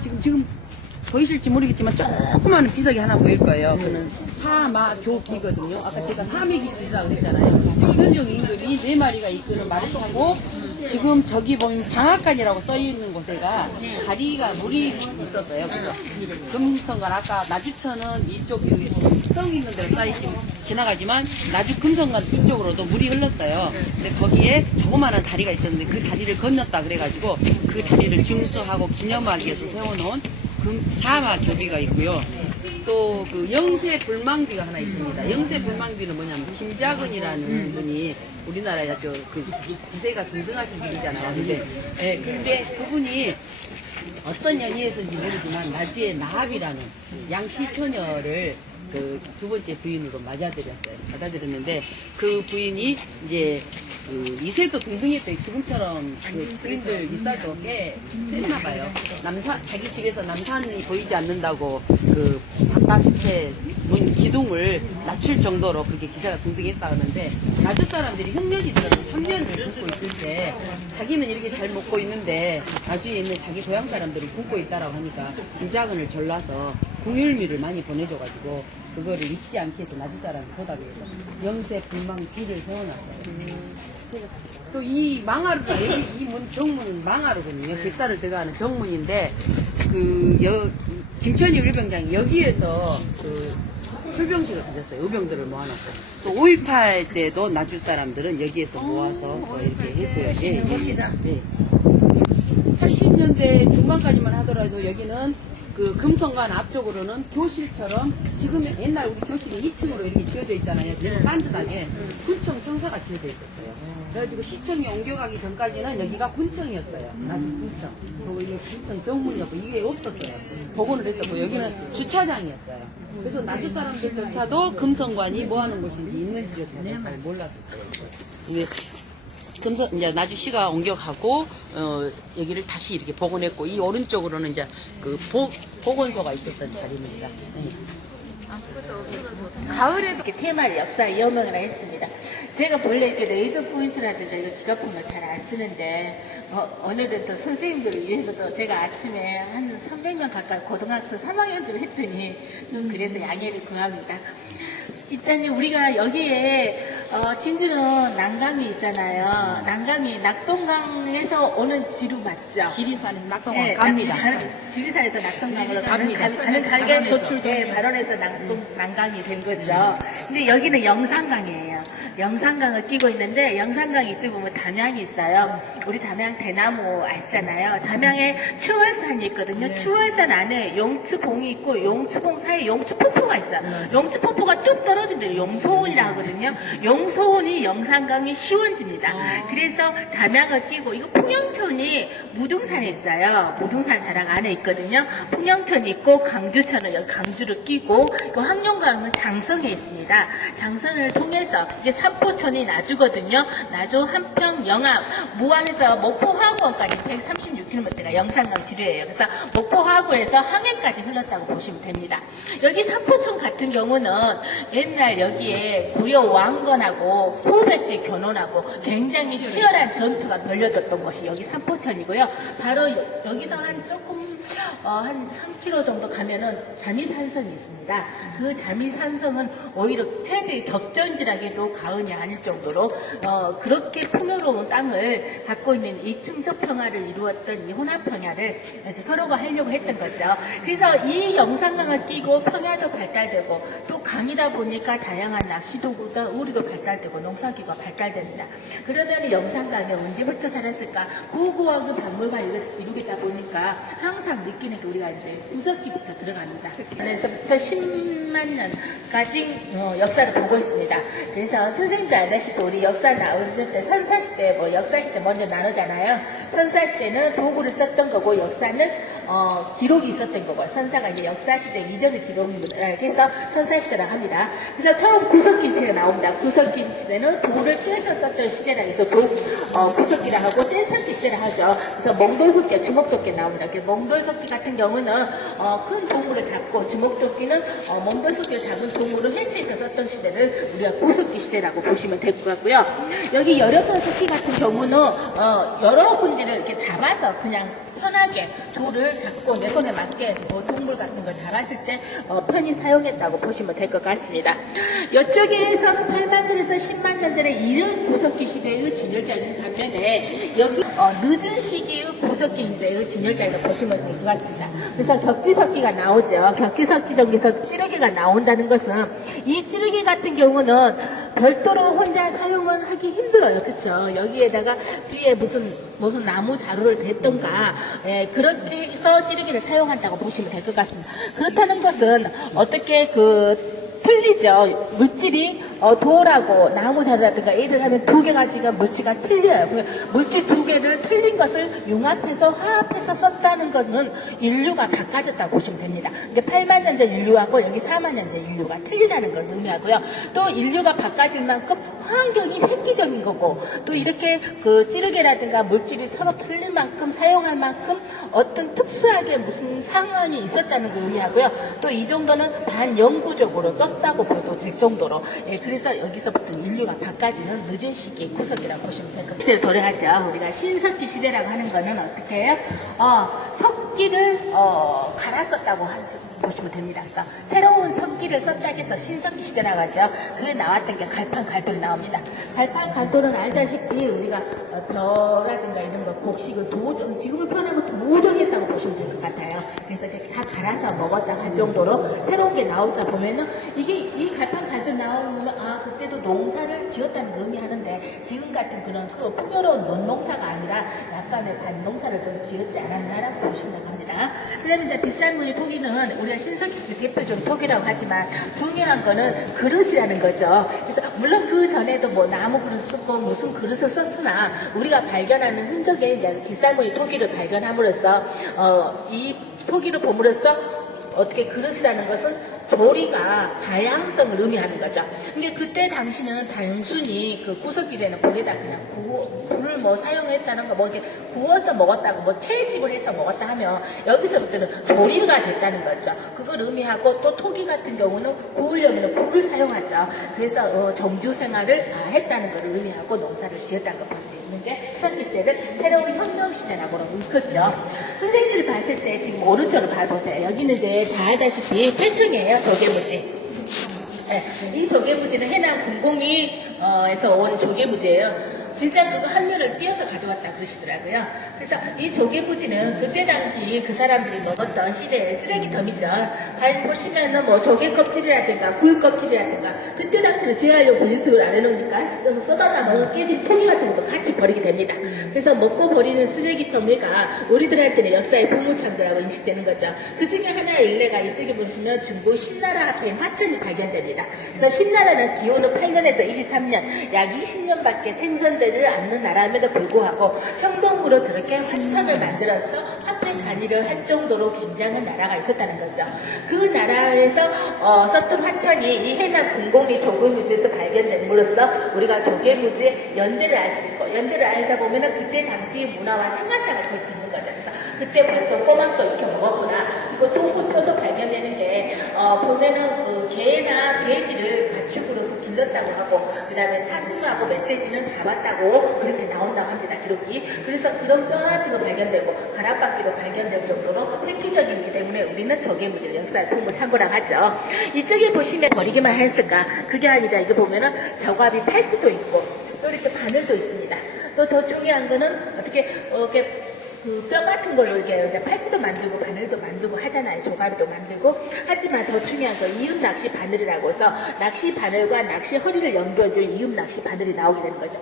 지금 보이실지 모르겠지만 조그마한 비석이 하나 보일 거예요. 그는 사마교비거든요. 아까 제가 사매기질이라고 그랬잖아요. 현종 임금이 4마리가 이끄는 말을 타고, 지금 저기 보면 방앗간이라고 써있는 곳에가 다리가 물이 있었어요. 그래서 금성관, 아까 나주천은 이쪽 성 있는 데로 지나가지만 나주 금성관 이쪽으로도 물이 흘렀어요. 근데 거기에 조그마한 다리가 있었는데 그 다리를 건넜다 그래가지고 그 다리를 징수하고 기념하기 위해서 세워놓은 사마 교비가 있고요. 또 그 영세 불망비가 하나 있습니다. 영세 불망비는 뭐냐면 김자근이라는 분이 우리나라에 그 기세가 등등하신 분이잖아요. 근데 그분이 어떤 연희에서인지 모르지만 나주의 나합이라는 양시처녀를 그 2번째 부인으로 맞아들였는데 그 부인이 이제 그 이세도 등등했대. 지금처럼 그 부인들 입살도 꽤 셌나 봐요. 자기 집에서 남산이 보이지 않는다고 그 바깥에 문 기둥을 낮출 정도로 그렇게 기세가 등등했다 하는데, 나주 사람들이 흉년이들은 3년을 굶고 있을 때 자기는 이렇게 잘 먹고 있는데 나주에 있는 자기 고향 사람들이 굶고 있다라고 하니까 김자근을 졸라서 궁율미를 많이 보내줘가지고 그거를 잊지 않게 해서 나주 사람이 보답을 해서 영세 불망비를 세워놨어요. 또 이 망하루가 이 정문은 망하루거든요. 객사를 들어가는 정문인데 김천희 의료병장이 여기에서 그 출병식을 가졌어요. 의병들을 모아놓고. 또 5.18 때도 나주 사람들은 여기에서 모아서 이렇게 했고요. 네. 80년대 중반까지만 하더라도 여기는 그 금성관 앞쪽으로는 교실처럼, 지금 옛날 우리 교실이 2층으로 이렇게 지어져 있잖아요. 반듯하게 군청 청사가 지어져 있었어요. 그래가지고 시청에 옮겨가기 전까지는 여기가 군청이었어요. 나중 군청. 그리고 이게 군청 정문이었고 이게 없었어요. 복원을 했었고 여기는 주차장이었어요. 그래서 나주 사람들조차도 금성관이 뭐 하는 곳인지 있는지조차도 잘 몰랐을 거예요. 이제 나주시가 옮겨가고 여기를 다시 이렇게 복원했고, 이 오른쪽으로는 이제 그 복원소가 있었던 자리입니다. 네. 가을에도 이렇게 테마 역사 여명을 했습니다. 제가 원래 이렇게 레이저 포인트라든지 이거 기가폰을 잘 안 쓰는데 오늘은 또 선생님들을 위해서도 제가 아침에 한 300명 가까이 고등학생 3학년들을 했더니 좀 그래서 양해를 구합니다. 일단 우리가 여기에 진주는 난강이 있잖아요. 난강이 낙동강에서 오는 지루 맞죠? 지리산에서 낙동강 네, 갑니다. 지리산에서 낙동강으로 갑니다. 가는 갈게 저출계 발원해서 난강이 된 거죠. 근데 여기는 영산강이에요. 영산강을 끼고 있는데 영산강 이쪽 보면 담양이 있어요. 우리 담양 대나무 아시잖아요. 담양에 추월산이 있거든요. 추월산 안에 용추봉이 있고 용추봉 사이에 용추폭포가 있어요. 용추폭포가 뚝 떨어진대요. 용소원이라 하거든요. 용소원이 영산강의 시원지입니다. 그래서 담양을 끼고 이거 풍영촌이 무등산에 있어요. 무등산 자락 안에 있거든요. 풍영촌이 있고 강주천은 여기 강주를 끼고 그 항룡강은 장성에 있습니다. 장성을 통해서 이게 삼포천이 나주거든요. 나주, 한평, 영암, 무안에서 목포화구원까지 136km가 영산강 지류예요. 그래서 목포화구에서 항해까지 흘렀다고 보시면 됩니다. 여기 삼포천 같은 경우는 옛날 여기에 고려 왕건하고 포백제 견훤하고 굉장히 치열한 전투가 벌려졌던 곳이 여기 삼포천이고요. 바로 여기서 한 조금 한 3km 정도 가면은 자미산성이 있습니다. 그 자미산성은 오히려 최대 격전지라기도 가은이 아닐 정도로 그렇게 풍요로운 땅을 갖고 있는 이 충청평화를 이루었던 이 호남평야를 서로가 하려고 했던 거죠. 그래서 이 영산강을 끼고 평야도 발달되고 또 강이다 보니까 다양한 낚시도구가 우리도 발달되고 농사기가 발달됩니다. 그러면 영산강이 언제부터 살았을까? 고고하고 박물관을 이루겠다 보니까 항상 느끼는 게 우리가 이제 구석기부터 들어갑니다. 그래서부터 10만 년까지 역사를 보고 있습니다. 그래서 선생님도 알다시피 우리 역사 나올 때 선사시대, 뭐 역사시대 먼저 나누잖아요. 선사시대는 도구를 썼던 거고 역사는 기록이 있었던 거고 선사가 이제 역사시대 이전의 기록입니다. 그래서 선사시대라고 합니다. 그래서 처음 구석기시대가 나옵니다. 구석기시대는 돌을 떼서 썼던 시대라 해서 구석기라 하고 뗀석기 시대라 하죠. 그래서 몽돌석기, 주먹도끼 나옵니다. 몽돌석기 같은 경우는 큰 동물을 잡고 주먹도끼는 몽돌석기를 잡은 동물을 해체해서 썼던 시대를 우리가 구석기 시대라고 보시면 될 것 같고요. 여기 여려편석기 같은 경우는 여러 군데를 이렇게 잡아서 그냥 편하게 돌을 잡고 내 손에 맞게 뭐 동물 같은 거 잡았을 때 편히 사용했다고 보시면 될 것 같습니다. 이쪽에서는 8만 년에서 10만 년 전에 이른 구석기 시대의 진열장인 반면에 여기 늦은 시기의 구석기 시대의 진열장을 보시면 될 것 같습니다. 그래서 격지석기가 나오죠. 격지석기 중에서 찌르기가 나온다는 것은 이 찌르기 같은 경우는 별도로 혼자 사용을 하기 힘들어요. 그쵸? 여기에다가 뒤에 무슨 나무 자루를 댔던가, 그렇게 해서 찌르기를 사용한다고 보시면 될 것 같습니다. 그렇다는 것은 어떻게 틀리죠. 물질이 돌하고 나무 자루라든가 예를 하면 두 개가 지금 물질가 틀려요. 물질 두 개를 틀린 것을 융합해서 화합해서 썼다는 것은 인류가 바꿔졌다고 보시면 됩니다. 이게 8만 년 전 인류하고 여기 4만 년 전 인류가 틀리다는 걸 의미하고요. 또 인류가 바꿔질 만큼 환경이 획기적인 거고 또 이렇게 찌르개라든가 물질이 서로 틀릴 만큼 사용할 만큼 어떤 특수하게 무슨 상황이 있었다는 걸 의미하고요. 또 이 정도는 반영구적으로 떴다고 봐도 될 정도로 그래서 여기서부터 인류가 바꿔지는 늦은 시기 구석이라고 보시면 될 것 같아요. 시대를 도래하죠. 우리가 신석기 시대라고 하는 거는 어떻게 해요? 석기를 갈아 썼다고 보시면 됩니다. 그래서 새로운 석기를 썼다고 해서 신석기 시대라고 하죠. 그게 나왔던 게 갈판 갈돌이 나옵니다. 갈판 갈돌은 알다시피 우리가 벼라든가 이런 거 곡식을 도정, 지금을 표현하면 도정했다고 보시면 될 것 같아요. 그래서 이렇게 다 갈아서 먹었다 할 정도로 새로운 게 나오다 보면은 이 갈판 갈돌 나오면 그때도 농사를 지었다는 걸 의미하는데 지금 같은 그런 풍요로운 논농사가 아니라 약간의 반농사를 좀 지었지 않았나라고 보신다고 합니다. 그 다음에 이제 빗살무늬 토기는 우리가 신석기 시대 대표적인 토기라고 하지만 중요한 거는 그릇이라는 거죠. 그래서 물론 그 전에도 뭐 나무 그릇 썼고 무슨 그릇을 썼으나 우리가 발견하는 흔적에 이제 빗살무늬 토기를 발견함으로써 이 토기를 봄으로써 어떻게 그릇이라는 것은 조리가 다양성을 의미하는 거죠. 근데 그때 당시는 단순히 그 구석기에는 불에다 그냥 불을 뭐 사용했다는 거, 뭐 이렇게 구워서 먹었다고, 뭐 채집을 해서 먹었다 하면 여기서부터는 조리가 됐다는 거죠. 그걸 의미하고 또 토기 같은 경우는 구우려면 불을 사용하죠. 그래서 정주 생활을 다 했다는 걸 의미하고 농사를 지었다는 걸 볼 수 있는 게 신석기 시대를 새로운 혁명 시대라고 일컫죠. 선생님들이 봤을 때 지금 오른쪽으로 봐보세요. 여기는 이제 다 알다시피 회충이에요. 조개무지. 이 조개무지는 해남 군공이 에서 온 조개부지예요. 진짜 그거 한 면을 띄어서 가져왔다 그러시더라고요. 그래서 이 조개부지는 그때 당시 그 사람들이 먹었던 시대의 쓰레기통이죠. 보시면은 뭐 조개 껍질이라든가 굴 껍질이라든가 그때 당시는 재활용 분리수거를 안 해놓으니까 쏟아다 먹은 깨진 토기 같은 것도 같이 버리게 됩니다. 그래서 먹고 버리는 쓰레기통이가 우리들한테는 역사의 보물창고라고 인식되는 거죠. 그 중에 하나의 일례가 이쪽에 보시면 중국 신나라 앞에 화천이 발견됩니다. 그래서 신나라는 기원후 8년에서 23년 약 20년밖에 생선되지 않는 나라임에도 불구하고 청동구로 저렇게 화천을 만들어서 화폐 단위를 할 정도로 굉장한 나라가 있었다는 거죠. 그 나라에서 썼던 화천이 이 해남 공공리 조개무지에서 발견됨으로써 우리가 조개무지의 연대를 알 수 있고, 연대를 알다 보면은 그때 당시 문화와 생활상을 볼 수 있는 거죠. 그래서 그때 벌써 꼬막도 이렇게 먹었구나. 그리고 동물표도 발견되는 게 보면은 그 개나 돼지를 가축으로서 길렀다고 하고, 그 다음에 사슴하고 멧돼지는 잡았다고 그렇게 나온다고 합니다. 기록이. 그래서 그런 뼈 같은 거 발견되고 가락바퀴도 발견될 정도로 획기적이기 때문에 우리는 조개무지를 역사의 공부 참고라고 하죠. 이쪽에 보시면 버리기만 했을까? 그게 아니라 이거 보면은 저갑이 팔찌도 있고 또 이렇게 바늘도 있습니다. 또 더 중요한 거는 어떻게 이렇게 그 뼈 같은 걸로 이제 팔찌도 만들고 바늘도 만들고 하잖아요. 조가비도 만들고. 하지만 더 중요한 건 이음 낚시 바늘이라고 해서 낚시 바늘과 낚시 허리를 연결해줄 이음 낚시 바늘이 나오게 되는 거죠.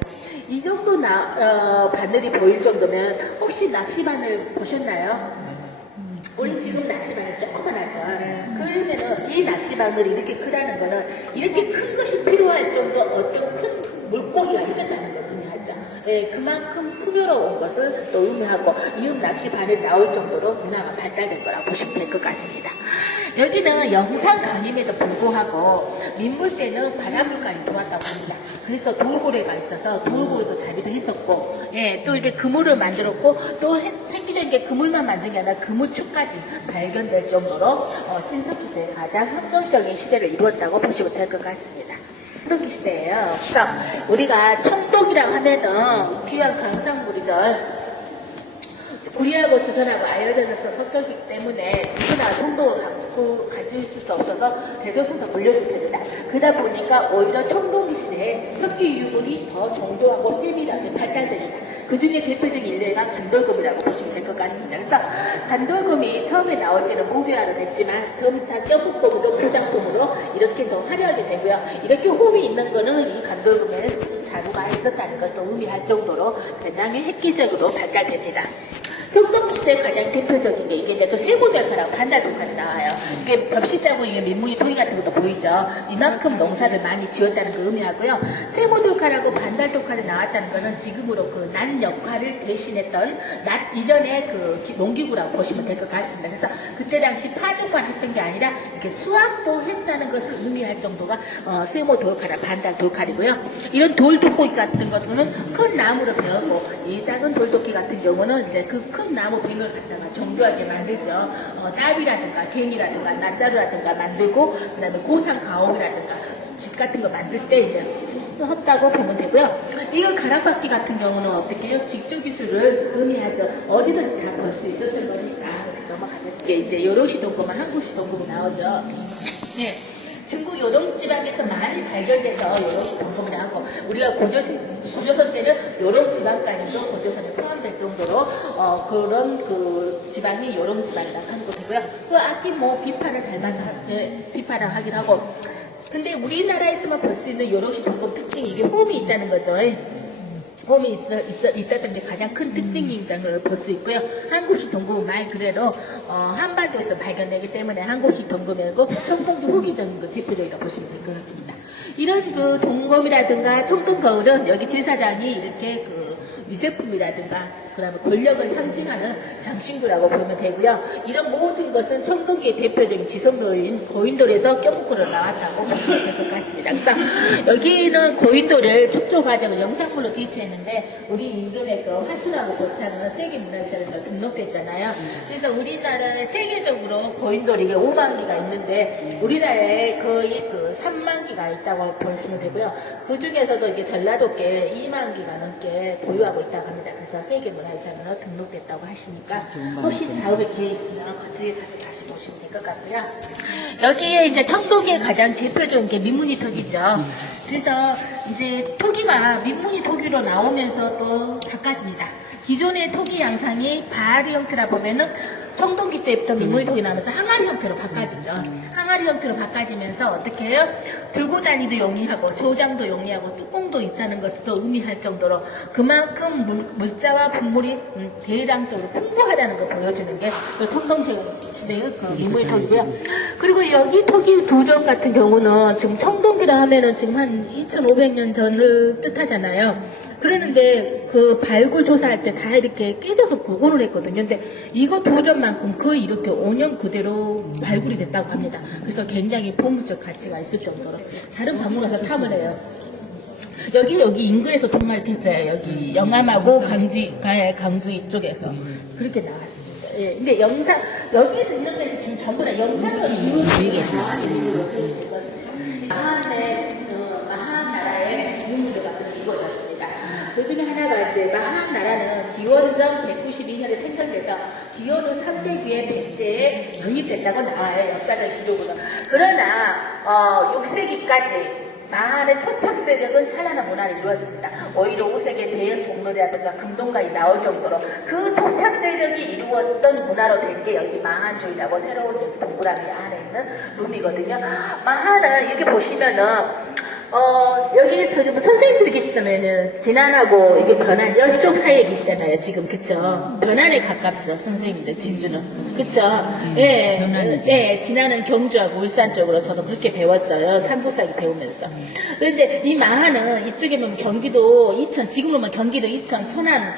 이 정도 바늘이 보일 정도면 혹시 낚시 바늘 보셨나요? 우리 지금 낚시바늘 조그만하죠. 그러면은 이 낚시바늘이 이렇게 크다는 거는 이렇게 큰 것이 필요할 정도 어떤 큰 물고기가 있었다는 걸 의미하죠. 예, 그만큼 풍요로운 것을 또 의미하고 이음 낚시바늘이 나올 정도로 문화가 발달된 거라고 보시면 될 것 같습니다. 여기는 영상 강임에도 불구하고 민물 때는 바닷물까지 좋았다고 합니다. 그래서 돌고래가 있어서 돌고래도 자비도 했었고, 예, 또 이렇게 그물을 만들었고, 또 생기적인 게 그물만 만든 게 아니라 그물축까지 발견될 정도로 신석기대의 가장 혁명적인 시대를 이루었다고 보시면 될 것 같습니다. 청동기 시대예요. 그래서 우리가 청동이라고 하면은 귀한 강산물이죠. 구리하고 조선하고 알려져서 섞였기 때문에 누구나 청동을 가질 수 없어서 대도선서 물려주게 됩니다. 그러다 보니까 오히려 청동기 시대에 석기 유물이 더 정교하고 세밀하게 발달됩니다. 그 중에 대표적인 일례가 간돌금이라고 보시면 될 것 같습니다. 그래서 간돌금이 처음에 나올 때는 무비화로 됐지만 점차 껴붙금으로 표장품으로 이렇게 더 화려하게 되고요. 이렇게 홈이 있는 거는 이 간돌금에 자루가 있었다는 것도 의미할 정도로 굉장히 획기적으로 발달됩니다. 청동시대 가장 대표적인 게 이게 이제 또 세고돌칼하고 반달돌칼이 나와요. 이게 벽시자고 이게 민무늬 통이 같은 것도 보이죠. 이만큼 농사를 많이 지었다는 걸 의미하고요. 세고돌칼하고 반달돌칼이 나왔다는 거는 지금으로 그 낫 역할을 대신했던 낫 이전의 그 농기구라고 보시면 될 것 같습니다. 그래서 그때 당시 파종만 했던 게 아니라 이렇게 수확도 했다는 것을 의미할 정도가 세모돌칼과 반달돌칼이고요. 이런 돌도끼 같은 것들은 큰 나무로 베었고 이 작은 돌도끼 같은 경우는 이제 그 큰 나무 뱅을 갖다가 정교하게 만들죠. 따비라든가 갱이라든가 낫자루라든가 만들고 그 다음에 고상 가옥이라든가 집 같은 거 만들 때 이제 썼다고 보면 되고요. 이거 가락바퀴 같은 경우는 어떻게 해요? 직조 기술을 의미하죠. 어디든지 다 볼 수 있었던 거니까 넘어가겠습니다. 이게 이제 요로시 동금은 한국시 동금이 나오죠. 네. 중국 요동 지방에서 많이 발견돼서 요로시 동금이 나오고 우리가 고조선 때는 요동 지방까지도 고조선에 포함될 정도로 그런 그 지방이 요동 지방이라고 하는 것이고요. 그 아낌 뭐 비파를 닮아서 비파라고 하긴 하고 근데 우리나라에서만 볼 수 있는 요로시 동금 특징이 이게 홈이 있다는 거죠. 홈이 있다는 게 가장 큰 특징이라는 걸 볼 수 있고요. 한국식 동금은 말 그대로 한반도에서 발견되기 때문에 한국식 동금이고 청동기 후기적인 거 대표적이라고 보시면 될 것 같습니다. 이런 그 동검이라든가 청동거울은 여기 제사장이 이렇게 그 위세품이라든가 그 다음에 권력을 상징하는 장신구라고 보면 되고요. 이런 모든 것은 청동기의 대표적인 지성도인 고인돌에서 껴묵구로 나왔다고 보시면 될 것 같습니다. 그래서 여기는 고인돌을 촉조 과정을 영상물로 대체했는데 우리 임금의 그 화순하고 고창은 세계문화유산으로 등록됐잖아요. 그래서 우리나라는 세계적으로 고인돌이 5만 기가 있는데 우리나라에 거의 그 3만 기가 있다고 보시면 되고요. 그 중에서도 이게 전라도께 2만 기가 넘게 보유하고 있다고 합니다. 그래서 세계문화 문화유산으로 등록됐다고 하시니까 혹시 다음에 기회 있으면 그쪽에 가서 다시 보시면 될 것 같고요. 여기에 이제 청동의 가장 대표적인 게 민무늬 토기죠. 그래서 이제 토기가 민무늬 토기로 나오면서 또 바꿔집니다. 기존의 토기 양상이 바하리 형태라 보면은 청동기 때부터 민무늬 토기 나오면서 항아리 형태로 바꿔지죠. 항아리 형태로 바꿔지면서 어떻게 해요? 들고 다니도 용이하고 조장도 용이하고 뚜껑도 있다는 것을 또 의미할 정도로 그만큼 물자와 분물이 대량적으로 풍부하다는 걸 보여주는 게 또 청동시대의 그 민무늬 토기고요. 그리고 여기 토기 두 점 같은 경우는 지금 청동기라 하면은 지금 한 2500년 전을 뜻하잖아요. 그러는데 그 발굴 조사할 때 다 이렇게 깨져서 복원을 했거든요. 근데 이거 두 점만큼 거의 이렇게 5년 그대로 발굴이 됐다고 합니다. 그래서 굉장히 보물적 가치가 있을 정도로 다른 박물관 가서 탐을 해요. 여기 인근에서 정말 됐어요. 여기 영암하고 강주 이쪽에서 그렇게 나왔습니다. 예, 근데 여기서 이런 데서 지금 전부 다 영상으로 이루어지는 마한 나라의 유물들 같은 게 이루어졌습니다. 그 중에 하나가 이제 마한 나라는 기원전 192년에 생성돼서 기원후 3세기에 백제에 영입됐다고 나와요. 역사적 기록으로. 그러나 6세기까지 마한의 토착 세력은 찬란한 문화를 이루었습니다. 오히려 5세기에 대연 동로라든가 금동가이 나올 정도로 그 토착 세력이 이루었던 문화로 된 게 여기 마한주의라고 새로운 동그라미 안에 있는 룸이거든요. 마한은 여기 보시면은 여기서 지금 선생님들이 계시다면은 진안하고 이게 변안 이쪽 사이에 계시잖아요. 지금 그쵸? 변안에 가깝죠, 선생님들 진주는 그쵸? 예, 진안은 경주하고 울산 쪽으로 저도 그렇게 배웠어요. 삼국사기 배우면서. 그런데 이 마한은 이쪽에 보면 경기도 이천, 지금으로 보면 경기도 이천, 천안,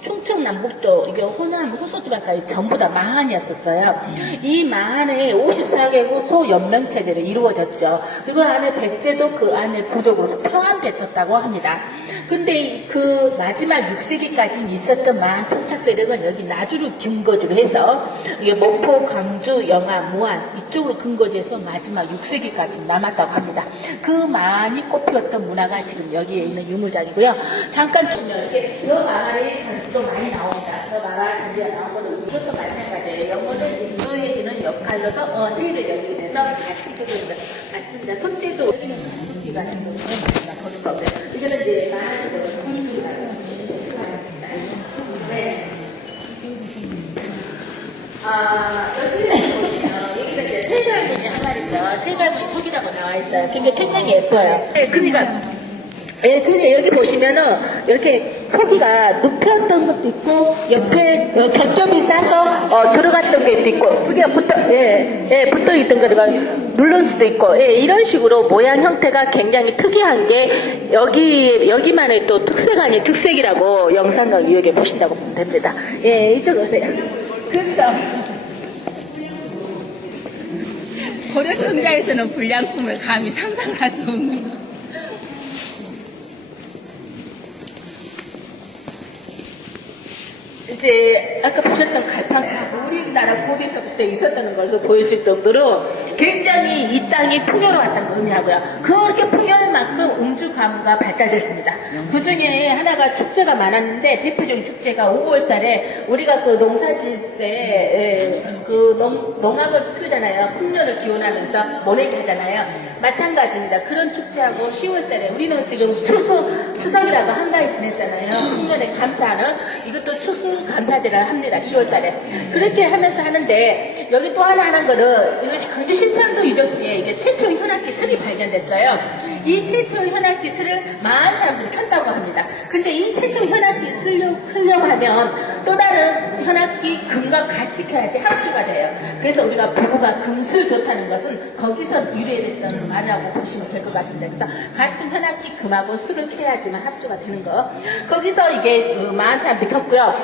충청 남북도 이게 호남 호소지방까지 전부 다 마한이었었어요. 이 마한에 54개국 소연명체제로 이루어졌죠. 그거 안에 백제도 그 안에 부족으로 포함됐었다고 합니다. 근데 그 마지막 6세기까지 있었던 마한 통착 세력은 여기 나주를 근거지로 해서 이게 목포, 강주, 영암, 무안 이쪽으로 근거지해서 마지막 6세기까지 남았다고 합니다. 그 마한이 꽃피웠던 문화가 지금 여기에 있는 유물장이고요. 잠깐 보면 이렇게 저 마을의 전주도 많이 나옵니다. 저 마을 전주가 나오거든요. 이것도 마찬가지예요. 영어는 인도해주는 역할로서 세일을 여기게 돼서 같이 그려줍니다. 같습니다. 손대도 여기는 간기가 있는 보는 거고요. 이거는 이제 마을적으로 손기가 네. 여기를 보시면 여기가 이제 세갈문이 항아리죠. 세갈문이 톡이라고 나와 있어요. 굉장히 예뻐요. 네, 그러니까 예, 근데 여기 보시면은 이렇게 토기가 눕혔던 것도 있고 옆에 겹점이 싸서 들어갔던 것도 있고 그게 붙어 있던 거가 눌러올 수도 있고 이런 식으로 모양 형태가 굉장히 특이한 게 여기만의 또 특색 아닌 특색이라고 영상과 유역에 보신다고 보면 됩니다. 예, 이쪽으로 오세요. 그렇죠. 고려청자에서는 불량품을 감히 상상할 수 없는 거. 이제 아까 보셨던 갈팡 우리나라 고대서부터 있었다는 것을 보여줄 정도로 굉장히 이 땅이 풍요로웠다는 걸 의미하고요. 그렇게 풍요한 만큼 음주 가무가 발달됐습니다. 그 중에 하나가 축제가 많았는데 대표적인 축제가 5월달에 우리가 그 농사질 때 그 농악을 피우잖아요. 풍년을 기원하면서 모내기 하잖아요. 마찬가지입니다. 그런 축제하고 10월달에 우리는 지금 추석이라고 한가위 지냈잖아요. 풍년에 감사하는 이것도 추수 감사제를 합니다. 10월달에 그렇게 하면서 하는데 여기 또 하나 하는 거는 이것이 강주 신창도 유적지에 이게 최초 현악기 슬이 발견됐어요. 이 최초 현악기 슬을 많은 사람들이 켰다고 합니다. 근데 이 최초 현악기 슬을 켜려고 하면 또 다른 현악기 금과 같이 켜야지 합주가 돼요. 그래서 우리가 부부가 금술 좋다는 것은 거기서 유래됐다는 말이라고 보시면 될 것 같습니다. 그래서 같은 현악기 금하고 술을 켜야지만 합주가 되는 거. 거기서 이게 많은 사람들이 켰고요.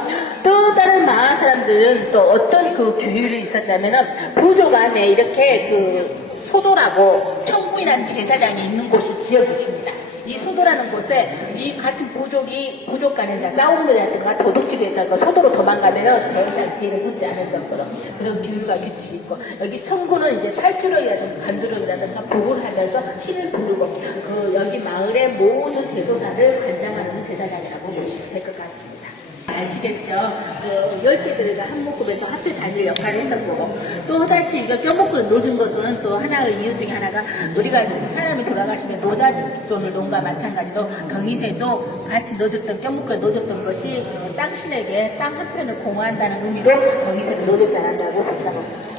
또 다른 많은 사람들은 또 어떤 그 규율이 있었냐면은 부족 안에 이렇게 그 소도라고 청군이라는 제사장이 있는 곳이 지역이 있습니다. 이 소도라는 곳에 이 같은 부족 간에 싸움이라든가 도둑질이라든가 소도로 도망가면은 더 이상 죄를 묻지 않을 정도로 그런 규율과 규칙이 있고 여기 청군은 이제 탈주력이라든가 간두력이라든가 복을 하면서 신을 부르고 그 여기 마을의 모든 대소사를 관장하는 제사장이라고 보시면 될 것 같습니다. 아시겠죠? 그 10개들이 한 묶음에서 학교 다닐 역할을 했었고, 또 다시 이거 껴목을 놓은 것은 또 하나의 이유 중에 하나가, 우리가 지금 사람이 돌아가시면 노자존을 놓은 것과 마찬가지로 병이세도 같이 넣어줬던, 껴목을 넣어줬던 것이 당신에게 땅 한 편을 공허한다는 의미로 병이세를 넣어줬지 않았다고 생각합니다.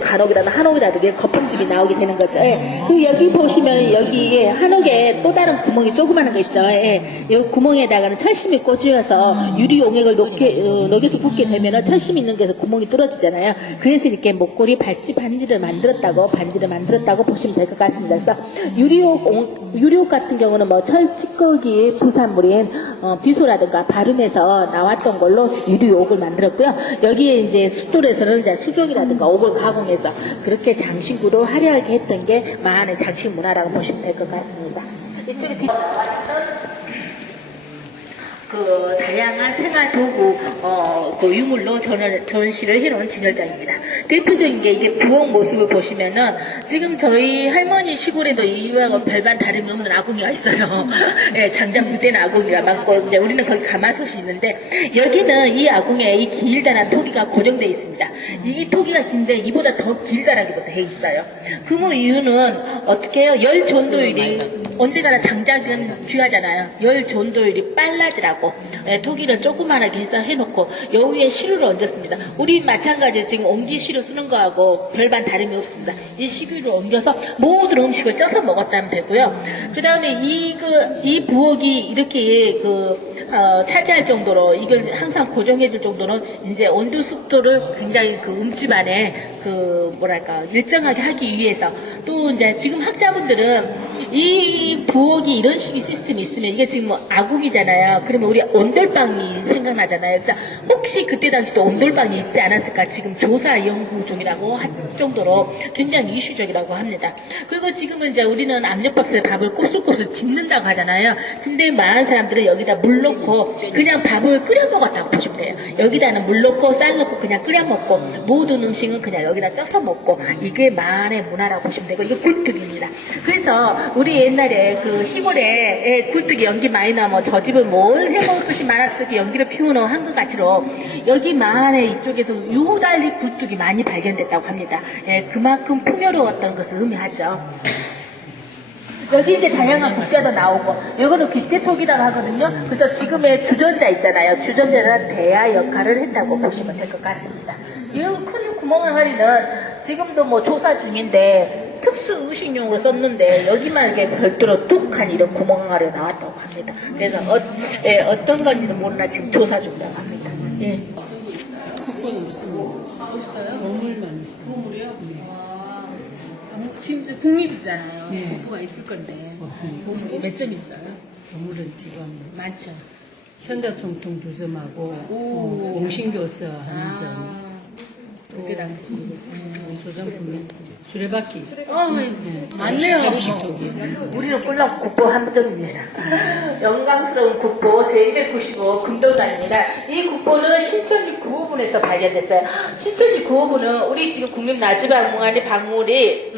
간혹이라도 한옥이라도 이게 거품집이 나오게 되는 거죠. 예. 그 여기 보시면 여기에 한옥에 또 다른 구멍이 조그마한 거 있죠. 예. 이 구멍에다가는 철심이 꽂혀서 유리 용액을 녹여서 붓게 되면 철심 있는 데서 구멍이 뚫어지잖아요. 그래서 이렇게 목걸이 반지를 만들었다고 보시면 될 것 같습니다. 그래서 유리옥 같은 경우는 뭐 철찌꺼기 부산물인 비소라든가 발음에서 나왔던 걸로 유리옥을 만들었고요. 여기에 이제 숫돌에서는 이제 수족이라든가 옥을 가공해서 그렇게 장식으로 화려하게 했던 게 마한의 장식 문화라고 보시면 될 것 같습니다. 이쪽에 그 다양한 생활 도구 그 유물로 전시를 해놓은 진열장입니다. 대표적인 게 이게 부엌 모습을 보시면은 지금 저희 할머니 시골에도 이거하고 별반 다름이 없는 아궁이가 있어요. 예, 장작 불 때는 아궁이가 많고 이제 우리는 거기 가마솥이 있는데 여기는 이 아궁이에 이 길다란 토기가 고정되어 있습니다. 이 토기가 긴데 이보다 더 길다라기도 돼 있어요. 그 이유는 어떻게 해요? 열 전도율이 언제가나 장작은 귀하잖아요. 열 전도율이 빨라지라고 토기를 조그만하게 해서 해놓고 여 위에 시루를 얹었습니다. 우리 마찬가지로 지금 옹기 시루 쓰는 거하고 별반 다름이 없습니다. 이 시루를 옮겨서 모든 음식을 쪄서 먹었다면 되고요. 그 다음에 이 부엌이 이렇게 차지할 정도로 이걸 항상 고정해줄 정도는 이제 온도 습도를 굉장히 음집 안에 일정하게 하기 위해서 또 이제 지금 학자분들은 이 부엌이 이런 식의 시스템이 있으면 이게 지금 아궁이잖아요. 그러면 우리 온돌방이 생각나잖아요. 그래서 혹시 그때 당시도 온돌방이 있지 않았을까 지금 조사 연구 중이라고 할 정도로 굉장히 이슈적이라고 합니다. 그리고 지금은 이제 우리는 압력밥솥에 밥을 꼬슬꼬슬 짓는다고 하잖아요. 근데 많은 사람들은 여기다 물 넣고 그냥 밥을 끓여 먹었다고 보시면 돼요. 여기다는 물 넣고 쌀 넣고 그냥 끓여 먹고 모든 음식은 그냥 여기다 쪄서 먹고 이게 만의 문화라고 보시면 되고 이게 굴뚝입니다. 그래서 우리 옛날에 시골에 굴뚝이 연기 많이 나면 저 집은 뭘 해먹을 것이 많았을 때 연기를 피우는 한것같이로 여기 마한의 이쪽에서 유달리 굴뚝이 많이 발견됐다고 합니다. 그만큼 풍요로웠던 것을 의미하죠. 여기 이제 다양한 국자도 나오고 이거는 귀태톡이라고 하거든요. 그래서 지금의 주전자 있잖아요. 주전자는 대야 역할을 했다고 보시면 될 것 같습니다. 이런 큰 구멍항아리는 지금도 조사 중인데 특수 의식용으로 썼는데 여기만 이게 별도로 뚝한 이런 구멍항아리가 나왔다고 합니다. 그래서 어떤 건지는 모르나 지금 조사 중이라고 합니다. 예. 국보는 없어요? 보물만 있어요. 보물이요? 지금 국립이잖아요. 국보가 있을 건데. 없습니다. 보물이 몇 점 있어요? 보물은 지금 많죠. 현자총통 2점하고 공신교서 1점. 그때 당시 소장품이 수레바퀴. 많네요. 자루식토기. 우리는 꿀렁 국보 한 점입니다. 영광스러운 국보 제295 금도단입니다. 이 국보는 신천리 9호분에서 발견됐어요. 신천리 9호분은 우리 지금 국립나주박물관의 박물이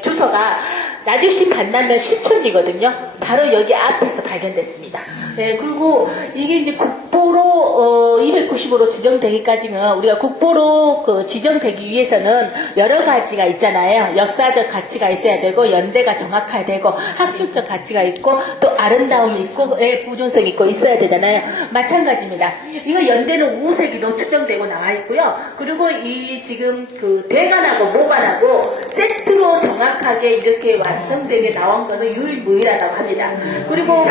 주소가 나주시 반남면 신천리거든요. 바로 여기 앞에서 발견됐습니다. 네, 그리고 이게 이제 국보로 295로 지정되기까지는 우리가 국보로 지정되기 위해서는 여러 가지가 있잖아요. 역사적 가치가 있어야 되고 연대가 정확해야 되고 학술적 가치가 있고 또 아름다움이 있고 보존성이 있고 있어야 되잖아요. 마찬가지입니다. 이거 연대는 우세비로 추정되고 나와 있고요. 그리고 이 지금 대관하고 모관하고 세트로 정확하게 이렇게 완성되게 나온 거는 유일무이하다고 합니다. 그리고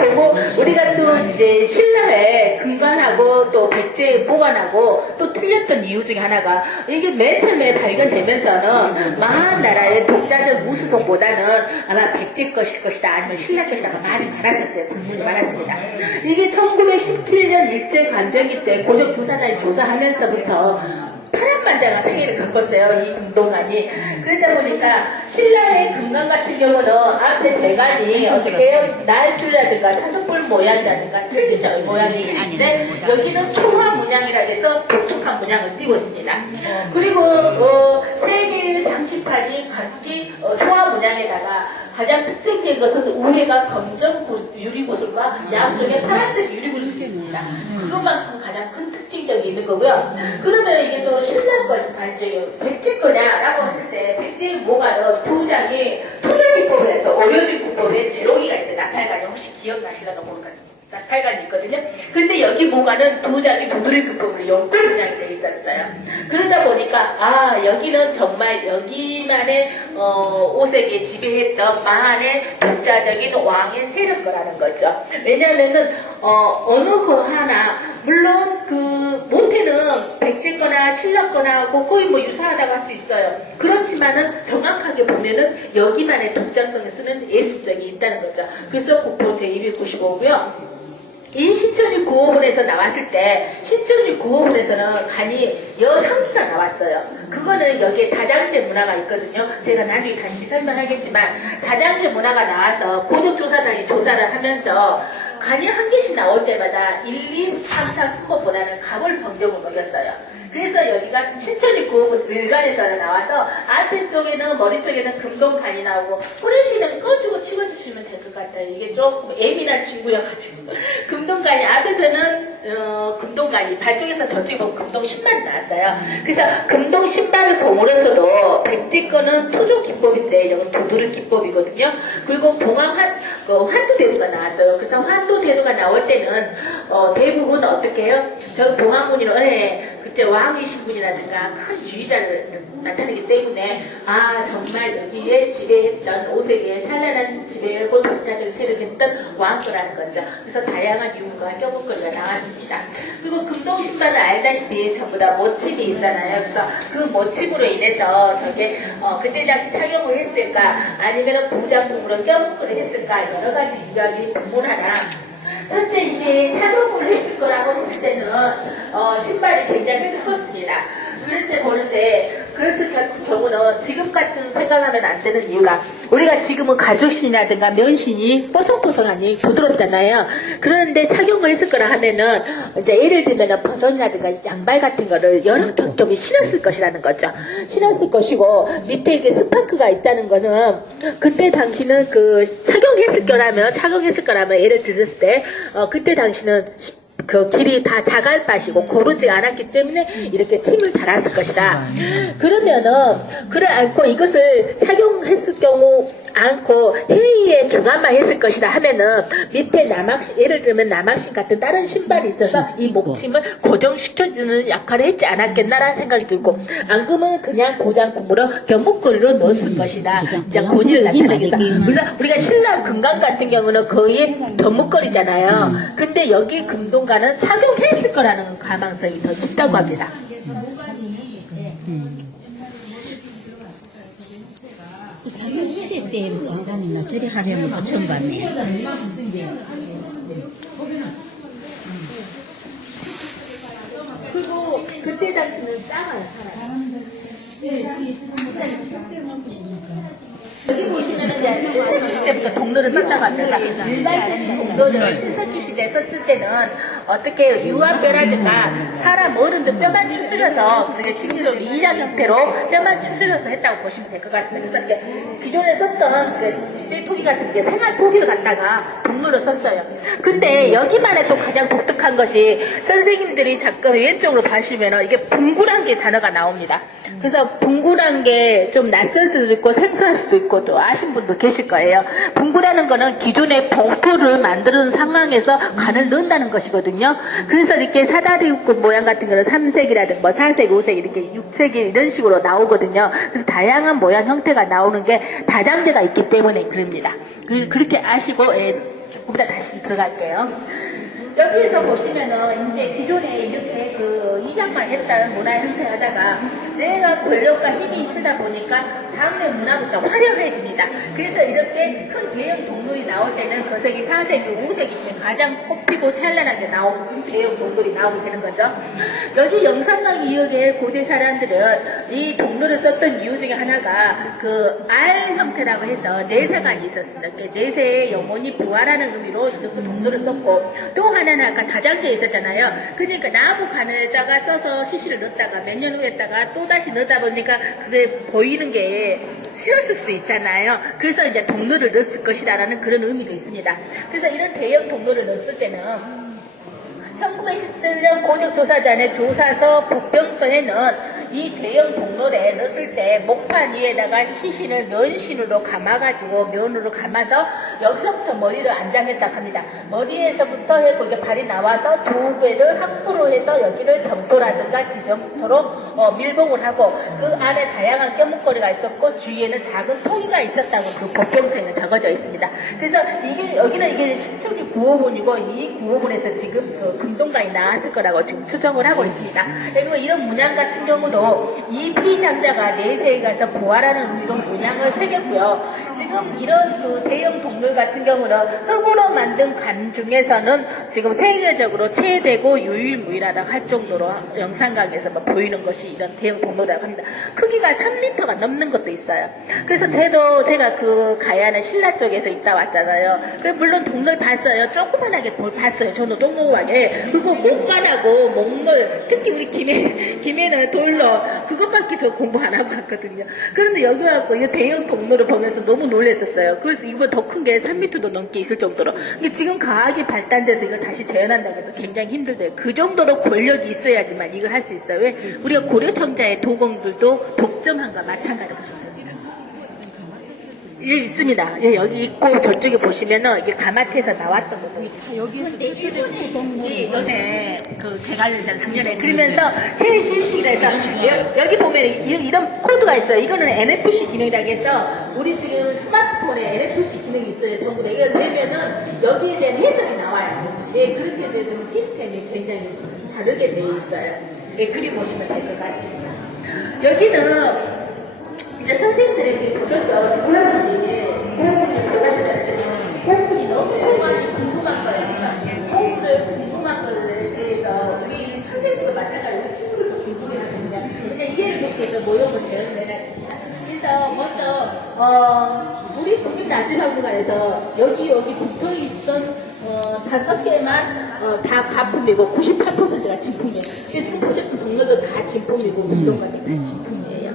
우리가 또 이제 신라의 근간하고 또 백제의 보관하고 또 틀렸던 이유 중에 하나가 이게 맨 처음에 발견되면서는 많은 나라의 독자적 우수성보다는 아마 백제 것일 것이다 아니면 신라 것이다 말이 많았었어요. 불문이 많았습니다. 이게 1917년 일제관정기 때 고적조사단이 조사하면서부터 파란만장한 생애를 겪었어요. 이 금동관이. 그러다 보니까 신라의 금관 같은 경우는 앞에 대관이 어떻게 해요? 날줄이라든가 사슴뿔 모양이라든가 틀린 모양이 있는데 여기는 초화 문양이라 해서 독특한 문양을 띄고 있습니다. 그리고 세 개의 장식판이 각기 초화 문양에다가 가장 특징적인 것은 우회가 검정 유리구슬과 양쪽에 파란색 유리구슬이 있습니다. 있습니다. 그것만큼 가장 큰 특징적이 있는 거고요. 그러면 이게 또 신랑 거, 백제 거냐라고 했을 때 백제 모가는 두 장이 토종기법을 해서 오려진기법에 제로기가 있어요. 나팔관이 혹시 기억나시려나 모르겠어요. 나팔관이 있거든요. 근데 여기 모가는 두 장이 두드레기법으로 연꽃 분양이 돼 있었어요. 그러다 보니까 여기는 정말 여기만의 오색에 지배했던 만의 독자적인 왕의 세력거라는 거죠. 왜냐하면은 어느 거 하나 물론 그 모태는 백제거나 신라거나 거의 뭐 유사하다고 할 수 있어요. 그렇지만은 정확하게 보면은 여기만의 독자성을 쓰는 예술적이 있다는 거죠. 그래서 국보 제1일 95고요. 이 신천지 구호문에서 나왔을 때 신천지 구호문에서는 간이 여향기가 나왔어요. 그거는 여기에 다장제 문화가 있거든요. 제가 나중에 다시 설명하겠지만 다장제 문화가 나와서 고적조사단이 조사를 하면서 간이 한 개씩 나올 때마다 1, 2, 3, 4 순번보다는 각을 병정을 먹였어요. 그래서 여기가 신천지 구호문 을간에서 나와서 앞에 쪽에는 머리 쪽에는 금동간이 나오고 후레쉬는 꺼주고 치워주시면 될 것 같아요. 이게 조금 예민한 친구여가지고 금동간이 앞에서는 금동간이 발쪽에서 저쪽에 보면 금동 신발이 나왔어요. 그래서 금동 신발을 봄으로써도 백제 거는 토종 기법인데 여기는 두드르 기법이거든요. 그리고 봉황 환도 대두가 나왔어요. 그래서 환도 대두가 나올 때는 대부분 어떻게 해요? 저기 봉황문이는 그때 왕이신 분이라든가 큰 주의자를 나타내기 때문에 정말 여기에 지배했던 오색의 찬란한 지배하고 독자적인 세력했던 왕거라는 거죠. 그래서 다양한 유무가 껴볼거리가 나왔습니다. 그리고 금동신발은 알다시피 전부 다 모침이 있잖아요. 그래서 그 모침으로 인해서 저게 그때 당시 착용을 했을까 아니면 부장품으로 껴볼거리 했을까 여러 가지 이야기 분분하나 첫째 이게 착용을 했을 거라고 했을 때는 신발이 굉장히 크었습니다. 그럴 때 보는데 그렇듯 경우는 지금 같은 생각하면 안 되는 이유가 우리가 지금은 가죽신이라든가 면신이 뽀송뽀송하니 부드럽잖아요. 그런데 착용을 했을 거라 하면은 이제 예를 들면은 버선이라든가 양발 같은 거를 여러 겹겹이 신었을 것이라는 거죠. 신었을 것이고 밑에 이게 스파크가 있다는 거는 그때 당시는 그 착용했을 거라면 예를 들었을 때 그때 당시는 그 길이 다 자갈밭이고 고르지 않았기 때문에 이렇게 침을 달았을 것이다. 그러면은 그래 않고 이것을 착용했을 경우 않고 회의에 중간만 했을 것이다 하면은 밑에 남학신 예를 들면 남학신 같은 다른 신발이 있어서 이 목침을 고정시켜주는 역할을 했지 않았겠나라는 생각이 들고 안 그러면 그냥 고장품으로 견목걸이로 넣었을 것이다. 이제 고지를 나타내겠다. 그래서 우리가 신라 금강 같은 경우는 거의 견목걸이잖아요. 근데 여기 금동가는 착용했을 거라는 가망성이 더 짙다고 합니다. 삼일시대 때 왕관이나 저리 하려면 또 처음 봤네. 그리고 그때 당시는 쌍을 살아요. 여기 보시면은 이제 신석기 시대부터 동로를 썼다고 합니다. 일반적인 동로를 신석기 시대에 썼을 때는 어떻게 유아뼈라든가 사람 어른들 뼈만 추스려서 그렇게 지금처럼 이장 형태로 뼈만 추스려서 했다고 보시면 될 것 같습니다. 그래서 이렇게 기존에 썼던 그 기재 토기 같은 게 생활 토기를 갖다가 동로를 썼어요. 근데 여기만의 또 가장 독특한 것이 선생님들이 잠깐 왼쪽으로 봐시면 이게 붕굴한 게 단어가 나옵니다. 그래서 붕굴한 게 좀 낯설 수도 있고 생소할 수도 있고 또 아신 분도 계실 거예요. 붕굴하는 거는 기존의 봉토를 만드는 상황에서 간을 넣는다는 것이거든요. 그래서 이렇게 사다리꽃 모양 같은 거는 3색이라든가 뭐 4색, 5색 이렇게 6색이 이런 식으로 나오거든요. 그래서 다양한 모양 형태가 나오는 게 다장제가 있기 때문에 그럽니다. 그렇게 아시고 조금 더 다시 들어갈게요. 여기에서 보시면은 이제 기존에 이렇게 그 이장만 했던 문화 형태 하다가 내가 권력과 힘이 있으다 보니까 장르 문화부터 화려해집니다. 그래서 이렇게 큰 대형 동굴이 나올 때는 거색이 4색이 5색이 가장 꽃피고 찬란하게 나온 대형 동굴이 나오게 되는 거죠. 여기 영산강 이역의 고대 사람들은 이 동굴을 썼던 이유 중에 하나가 그 알 형태라고 해서 내세관이 있었습니다. 내세의 영혼이 부활하는 의미로 이렇게 동굴을 썼고 또 하나는 아까 다장제에 있었잖아요. 그러니까 나무 간에다가 써서 시시를 넣었다가 몇 년 후에다가 또 다시 넣다 보니까 그게 보이는 게 싫었을 수도 있잖아요. 그래서 이제 동로를 넣었을 것이라는 그런 의미도 있습니다. 그래서 이런 대형 동로를 넣었을 때는 1917년 고적조사단의 조사서 복병서에는 이 대형 동굴에 넣었을 때 목판 위에다가 시신을 면신으로 감아가지고 면으로 감아서 여기서부터 머리를 안장했다고 합니다. 머리에서부터 해고 이게 발이 나와서 두 개를 확보로 해서 여기를 점토라든가 지점토로 밀봉을 하고 그 안에 다양한 껴묵거리가 있었고 주위에는 작은 통이가 있었다고 그 복병서에는 적어져 있습니다. 그래서 여기는 이게 신천지 구호문이고 이 구호문에서 지금 그 금동강이 나왔을 거라고 지금 추정을 하고 있습니다. 그리고 이런 문양 같은 경우도 이 피장자가 내세에 가서 부활하는 의미로 문양을 새겼고요. 지금 이런 그 대형 동굴 같은 경우는 흙으로 만든 관 중에서는 지금 세계적으로 최대고 유일무이하다고 할 정도로 영산강에서 보이는 것이 이런 대형 동굴이라고 합니다. 크기가 3m가 넘는 것도 있어요. 그래서 제가 그 가야는 신라 쪽에서 있다 왔잖아요. 물론 동굴 봤어요. 조그만하게 봤어요. 저는 동무하게. 그리고 목간하고 목물, 특히 우리 김해는 돌로 그것밖에 저 공부 안 하고 왔거든요. 그런데 여기 와서 이 대형 동굴을 보면서 너무 놀랐었어요. 그래서 이거 더 큰 게 3m도 넘게 있을 정도로. 근데 지금 과학이 발달돼서 이거 다시 재현한다고 해도 굉장히 힘들대요. 그 정도로 권력이 있어야지만 이걸 할 수 있어요. 왜? 우리가 고려청자의 도공들도 독점한과 마찬가지거든요. 예, 있습니다. 예, 여기 있고 저쪽에 보시면은 이게 가마태에서 나왔던 거고. 여기에서 이번에 그 개관련전 작년에 그러면서 최신식이라서 여기 보면 이런 코드가 있어요. 이거는 NFC 기능이라고 해서 우리 지금 스마트폰에 NFC 기능이 있어요. 전부 다 이걸 넣으면은 여기에 대한 해석이 나와요. 예, 그렇게 되는 시스템이 굉장히 다르게 되어 있어요. 예, 그림 보시면 될 것 같습니다. 여기는 이제 선생님들이 지금 보셨죠? 몰랐는데, 공부를 들어가시잖아요. 공부이 너무 많이 궁금한 거예요. 공부를 궁금한 거에 대해서 우리 선생님도 마찬가지로 우리 친구들도 궁금해하는데, 그냥 이해를 돕기 위해서 모형을 재현을 해놨습니다. 그래서 먼저, 우리 국민나주박물관에서 여기 붙어있던 5개만 다 가품이고 98%가 진품이에요. 지금 보셨던 동료도 다 진품이고 운동가도 다 진품이에요.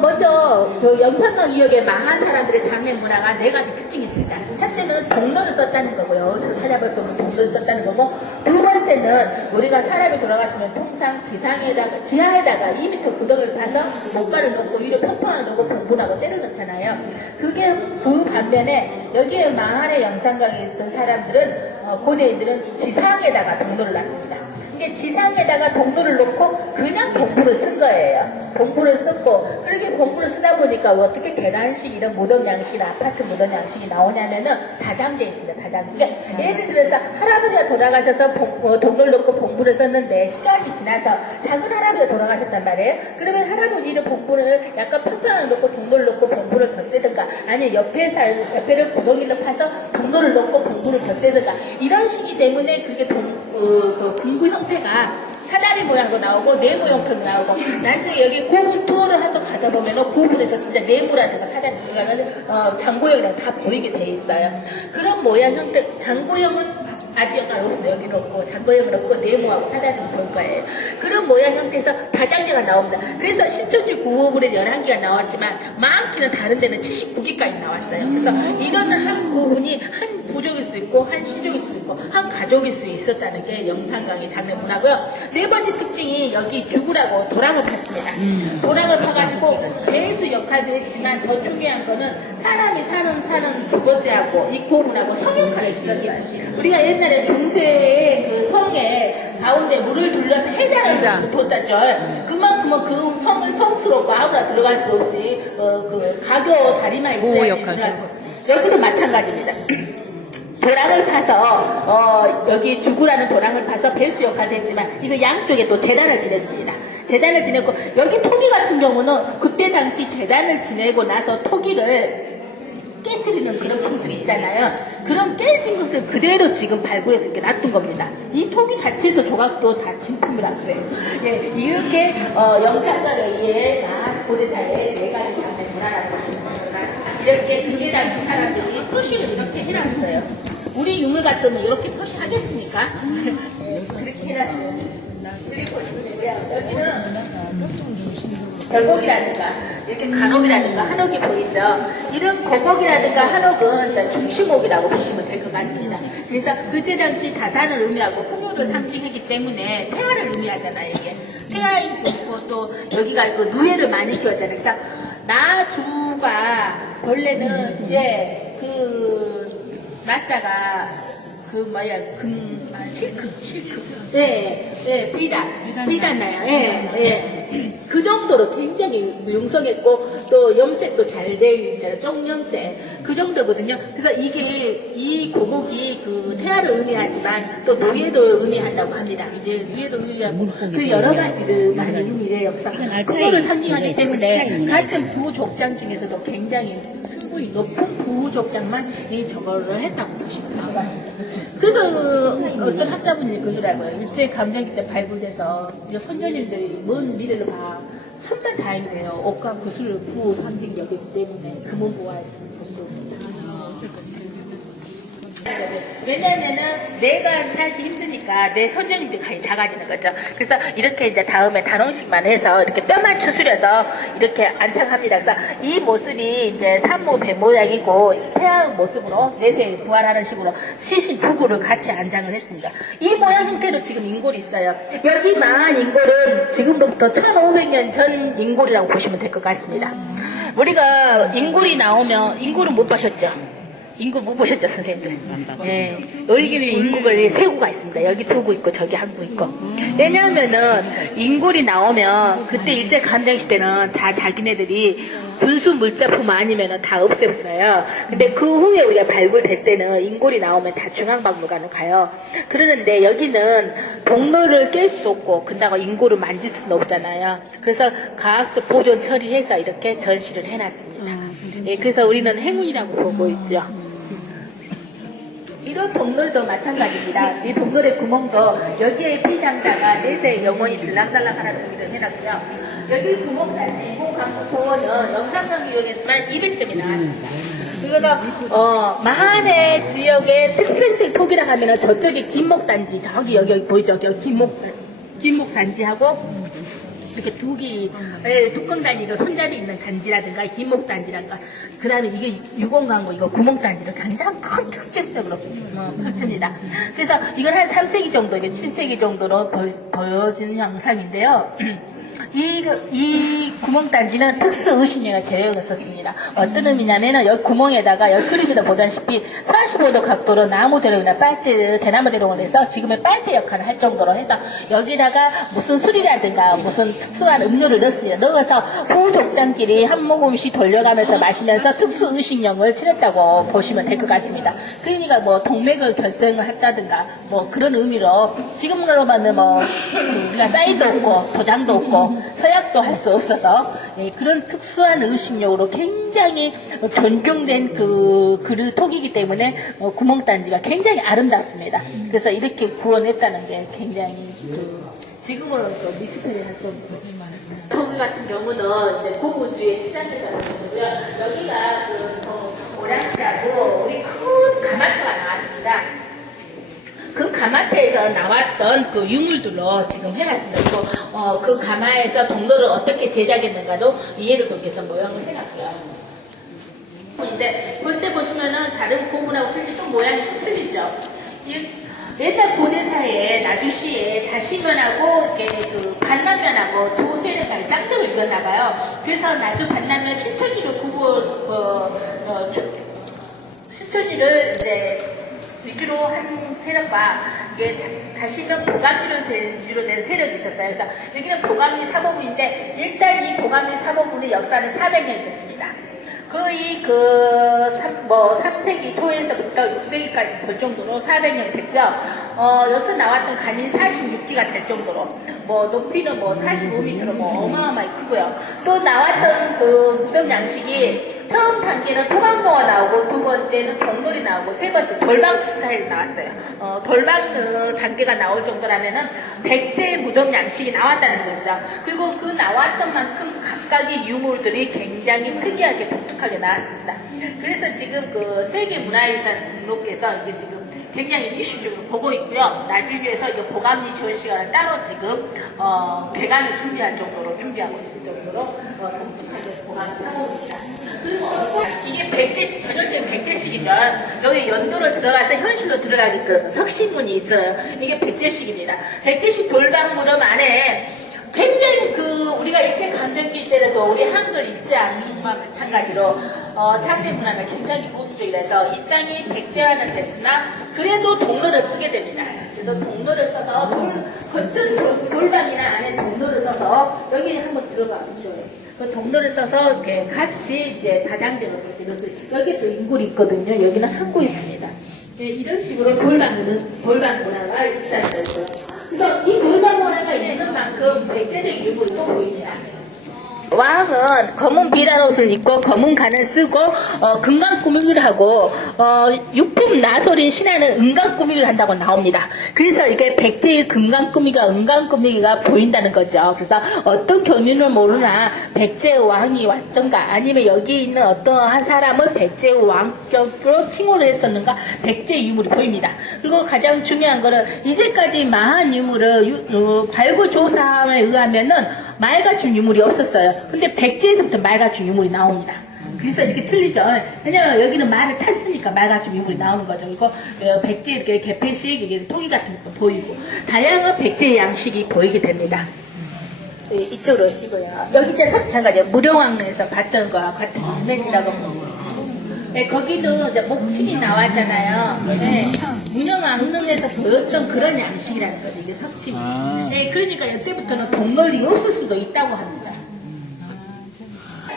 먼저 영산강 이역에 망한 사람들의 장례 문화가 4가지 특징이 있습니다. 첫째는 동로를 썼다는 거고요. 찾아볼 수 없는 동로를 썼다는 거고, 두 번째는 우리가 사람이 돌아가시면 통상 지하에다가 2m 구덩이를 파서 목발을 넣고 위로 평판을 넣고 봉분하고 때려 넣잖아요. 그게 그 반면에 여기에 망한의 영산강에 있던 사람들은 고대인들은 지상에다가 동로를 놨습니다. 이게 지상에다가 동굴을 놓고 그냥 봉부를 쓴 거예요. 봉부를 썼고, 그렇게 봉부를 쓰다 보니까 어떻게 계단식 이런 무덤 양식, 아파트 무덤 양식이 나오냐면은 다장제 있습니다. 다장제. 그러니까 예를 들어서 할아버지가 돌아가셔서 동굴을 놓고 봉부를 썼는데 시간이 지나서 작은 할아버지가 돌아가셨단 말이에요. 그러면 할아버지는 봉부를 약간 평평하게 놓고 동굴을 놓고 봉부를 덧대든가, 아니 옆에를 구덩이를 파서 동굴을 놓고 봉부를 덧대든가, 이런 식이기 때문에 그렇게 금구 형태가 사다리 모양도 나오고 네모 형태도 나오고, 나중에 여기 고분 투어를 하도 가다 보면은 고분에서 진짜 네모라든가 사다리 장고형이랑 다 보이게 돼 있어요. 그런 모양 형태, 장고형은 아직 여기 없어요. 여기는 없고 장고형은 없고 네모하고 사다리는 볼 거예요. 그런 모양 형태에서 다장제가 나옵니다. 그래서 신천지 구호물에 11개가 나왔지만 많기는 다른 데는 79개까지 나왔어요. 그래서 이런 한 고분이 한 부족일 수 있고 한 시족일 수 있고 한 가족일 수 있었다는 게 영산강의 장례 문화고요. 네 번째 특징이 여기 죽으라고 도랑을 팠습니다. 도랑을 파가지고 배수 역할도 했지만 더 중요한 거는 사람이 사는 주거지하고 이 고분하고 성 역할을 했어요. 우리가 옛날에 중세의 그 성에 가운데 물을 둘러서 해자를 뒀다죠. 그만큼은 그 성을 성수로 아무나 들어갈 수 없이 그 가교 다리만 있어야 여기도 마찬가지입니다. 도랑을 파서 여기 주구라는 도랑을 파서 배수 역할을 했지만 이거 양쪽에 또 제단을 지냈습니다. 제단을 지냈고, 여기 토기 같은 경우는 그때 당시 제단을 지내고 나서 토기를 깨뜨리는 그런 방식이 있잖아요. 그런 깨진 것을 그대로 지금 발굴해서 이렇게 놔둔 겁니다. 이 토기 자체도 조각도 다 진품이라고 그래요. 예, 이렇게 영상과에 의해 고대사의 4가지 장례 문화라는 것입니다. 이렇게 그때 당시 사람들이 표시를 이렇게 해놨어요. 우리 유물 같으면 이렇게 표시하겠습니까? 그렇게 해놨어요. 그리고 보시면 여기는 별곡이라든가 이렇게 간혹이라든가 한옥이 보이죠. 이런 고목이라든가 한옥은 이제 중시목이라고 보시면 될 것 같습니다. 그래서 그때 당시 다산을 의미하고 풍요를 상징하기 때문에 태아를 의미하잖아요. 이게 태아이고 또 여기가 그 누에를 많이 키웠잖아요. 그래서 나주가 원래는 그 나자가 그 뭐야 실크 비단나요. 그 정도로 굉장히 융성했고 또 염색도 잘 돼 있잖아요. 쪽염색 그 정도거든요. 그래서 이 고목이 그 태아를 의미하지만 또 노예도 의미한다고 합니다. 이제 노예도 의미하고 그 여러 가지를 많이 의미해요. 그래서 그거를 상징하기 때문에 같은 부족장 중에서도 굉장히 승부이 높은 부족장만 이 저거를 했다고 보시면 될 것 같습니다. 그래서 어떤 학자분이 그러더라고요. 일제 감정기 때 발굴돼서 선조님들이 먼 미래를 봐 천만다행이래요. 옷과 구슬을 부 상징 여기기 때문에 금은보화했으면 볼 수 없습니다. 왜냐면은 내가 살기 힘드니까 내 선생님들이 많이 작아지는 거죠. 그래서 이렇게 이제 다음에 단원식만 해서 이렇게 뼈만 추스려서 이렇게 안착합니다. 그래서 이 모습이 이제 산모 배 모양이고 태아 모습으로 내세 부활하는 식으로 시신 두구를 같이 안장을 했습니다. 이 모양 형태로 지금 인골이 있어요. 여기만 인골은 지금부터 1500년 전 인골이라고 보시면 될 것 같습니다. 우리가 인골이 나오면 인골은 못 보셨죠? 인구 못 보셨죠, 선생님들? 예. 어리기는 인구가 세 구가 있습니다. 여기 두 구 있고, 저기 한 구 있고. 왜냐하면은, 인골이 나오면, 그때 일제감정시대는 다 자기네들이 분수 물자품 아니면은 다 없앴어요. 근데 그 후에 우리가 발굴될 때는 인골이 나오면 다 중앙박물관을 가요. 그러는데 여기는 동로를 깰 수 없고, 그다가 인골을 만질 수는 없잖아요. 그래서 과학적 보존 처리해서 이렇게 전시를 해놨습니다. 예, 그래서 우리는 행운이라고 보고 있죠. 이런 동굴도 마찬가지입니다. 이 동굴의 구멍도 여기에 피장자가 내세 영혼이 들락달락 하는 의미를 해놨고요. 여기 구멍까지 인공광고소원은 영상 강의 이용해서만 200점이 나왔습니다. 그래서 마한의 지역의 특성적 토기라 하면은 저쪽에 김목단지, 저기 여기 보이죠? 여기 김목단지하고 이렇게 뚜껑단지, 손잡이 있는 단지라든가 김목단지라든가 그 다음에 이게 유공광고 이거 구멍단지를 가장 큰 특징적으로 펼칩니다. 그래서 이건 한 3세기 정도, 이게 7세기 정도로 보여지는 영상인데요. 이 구멍단지는 특수의식용에 제형을 썼습니다. 어떤 의미냐면은 여기 구멍에다가 여기 그림에도 보다시피 45도 각도로 나무 대롱이나 빨대, 대나무 대롱을 해서 지금의 빨대 역할을 할 정도로 해서 여기다가 무슨 술이라든가 무슨 특수한 음료를 넣습니다. 넣어서 후족장끼리 한 모금씩 돌려가면서 마시면서 특수의식용을 칠했다고 보시면 될 것 같습니다. 그러니까 뭐 동맥을 결성을 했다든가 뭐 그런 의미로 지금으로만은 뭐 우리가 사인도 없고 도장도 없고 서약도 할 수 없어서 그런 특수한 의식용으로 굉장히 존중된 그 토기이기 때문에 구멍단지가 굉장히 아름답습니다. 그래서 이렇게 구원했다는 게 굉장히 지금으로는 또 미스터리한 토기 같은 경우는 이제 고구주의 치장대가 있고요. 여기가 그 오랑지하고 우리 큰 가마토가 나왔습니다. 그 가마태에서 나왔던 그 유물들로 지금 해놨습니다. 그리고 그 가마에서 동로를 어떻게 제작했는가도 이해를 돕기 위해서 모양을 해놨고요. 근데 볼 때 보시면은 다른 고문하고 좀 모양이 틀리죠. 옛날 고대사에 나주시에 다시면하고 그 반남면하고 두 세력간의 쌍벽을 이뤘나봐요. 그래서 나주 반남면 신천지를 신천지를 이제 위주로 한 세력과 이게 다시면 고감리를 위주로 된 세력이 있었어요. 그래서 여기는 고감리 사범인데 일단 이 고감리 사범군의 역사는 400년이 됐습니다. 거의 3세기 초에서부터 6세기까지 볼 정도로 400년이 됐고요. 여기서 나왔던 간이 46기가 될 정도로 뭐 높이는 뭐 45m로 뭐 어마어마하게 크고요. 또 나왔던 그 무덤 양식이 처음 단계는 토막모가 나오고 두 번째는 동돌이 나오고 세 번째 돌방 스타일이 나왔어요. 돌방 그 단계가 나올 정도라면은 100제의 무덤 양식이 나왔다는 거죠. 그리고 그 나왔던 만큼 각각의 유물들이 굉장히 특이하게 독특하게 나왔습니다. 그래서 지금 그 세계 문화유산 등록에서 이게 지금 굉장히 이슈적으로 보고 있고요. 나중에서 이제 보감리 전시관을 따로 지금 대관을 준비할 정도로 준비하고 있을 정도로 동부차게 보관을 하고 있습니다. 그리고 이게 백제식, 전형적인 백제식이죠. 여기 연도로 들어가서 현실로 들어가게끔 석신문이 있어요. 이게 백제식입니다. 백제식 돌방무덤 안에 굉장히 우리가 일제 강점기 때라도 우리 한글 읽지 않는 것과 마찬가지로 창대 문화는 굉장히 보수적이라서 이 땅이 백제화는 됐으나 그래도 동로를 쓰게 됩니다. 그래서 동로를 써서 겉은 돌방이나 안에 동로를 써서 여기 한번 들어봐 보세요. 그 동로를 써서 이렇게 같이 이제 다장제로 여기 또 인굴이 있거든요. 여기는 항구 있습니다. 네, 이런 식으로 돌방 문화가 일단되어 있고요. 그래서 이 돌방 문화가 있는 만큼 백제적 유물이 또 보입니다. 왕은 검은 비단 옷을 입고 검은 간을 쓰고 금강꾸미기를 하고 육품 나솔인 신하는 은강꾸미기를 한다고 나옵니다. 그래서 이게 백제의 은강꾸미기가 보인다는 거죠. 그래서 어떤 경륜을 모르나 백제의 왕이 왔던가 아니면 여기 있는 어떠한 사람을 백제의 왕격으로 칭호를 했었는가 백제의 유물이 보입니다. 그리고 가장 중요한 거는 이제까지 마한 유물을 발굴조사에 의하면은 말 갖춘 유물이 없었어요. 근데 백제에서부터 말 갖춘 유물이 나옵니다. 그래서 이렇게 틀리죠. 왜냐면 여기는 말을 탔으니까 말 갖춘 유물이 나오는 거죠. 그리고 백제 이렇게 개폐식, 이게 토기 같은 것도 보이고 다양한 백제의 양식이 보이게 됩니다. 이쪽으로 오시고요. 여기 이제 마찬가지예요. 무령왕릉에서 봤던 거와 같은 이미지라고 보고. 네, 거기도 이제 목침이 나왔잖아요. 네, 문영왕릉에서 보였던 그런 양식이라는 거죠. 이제 석침이. 네, 그러니까 이때부터는 동널이 없을 수도 있다고 합니다.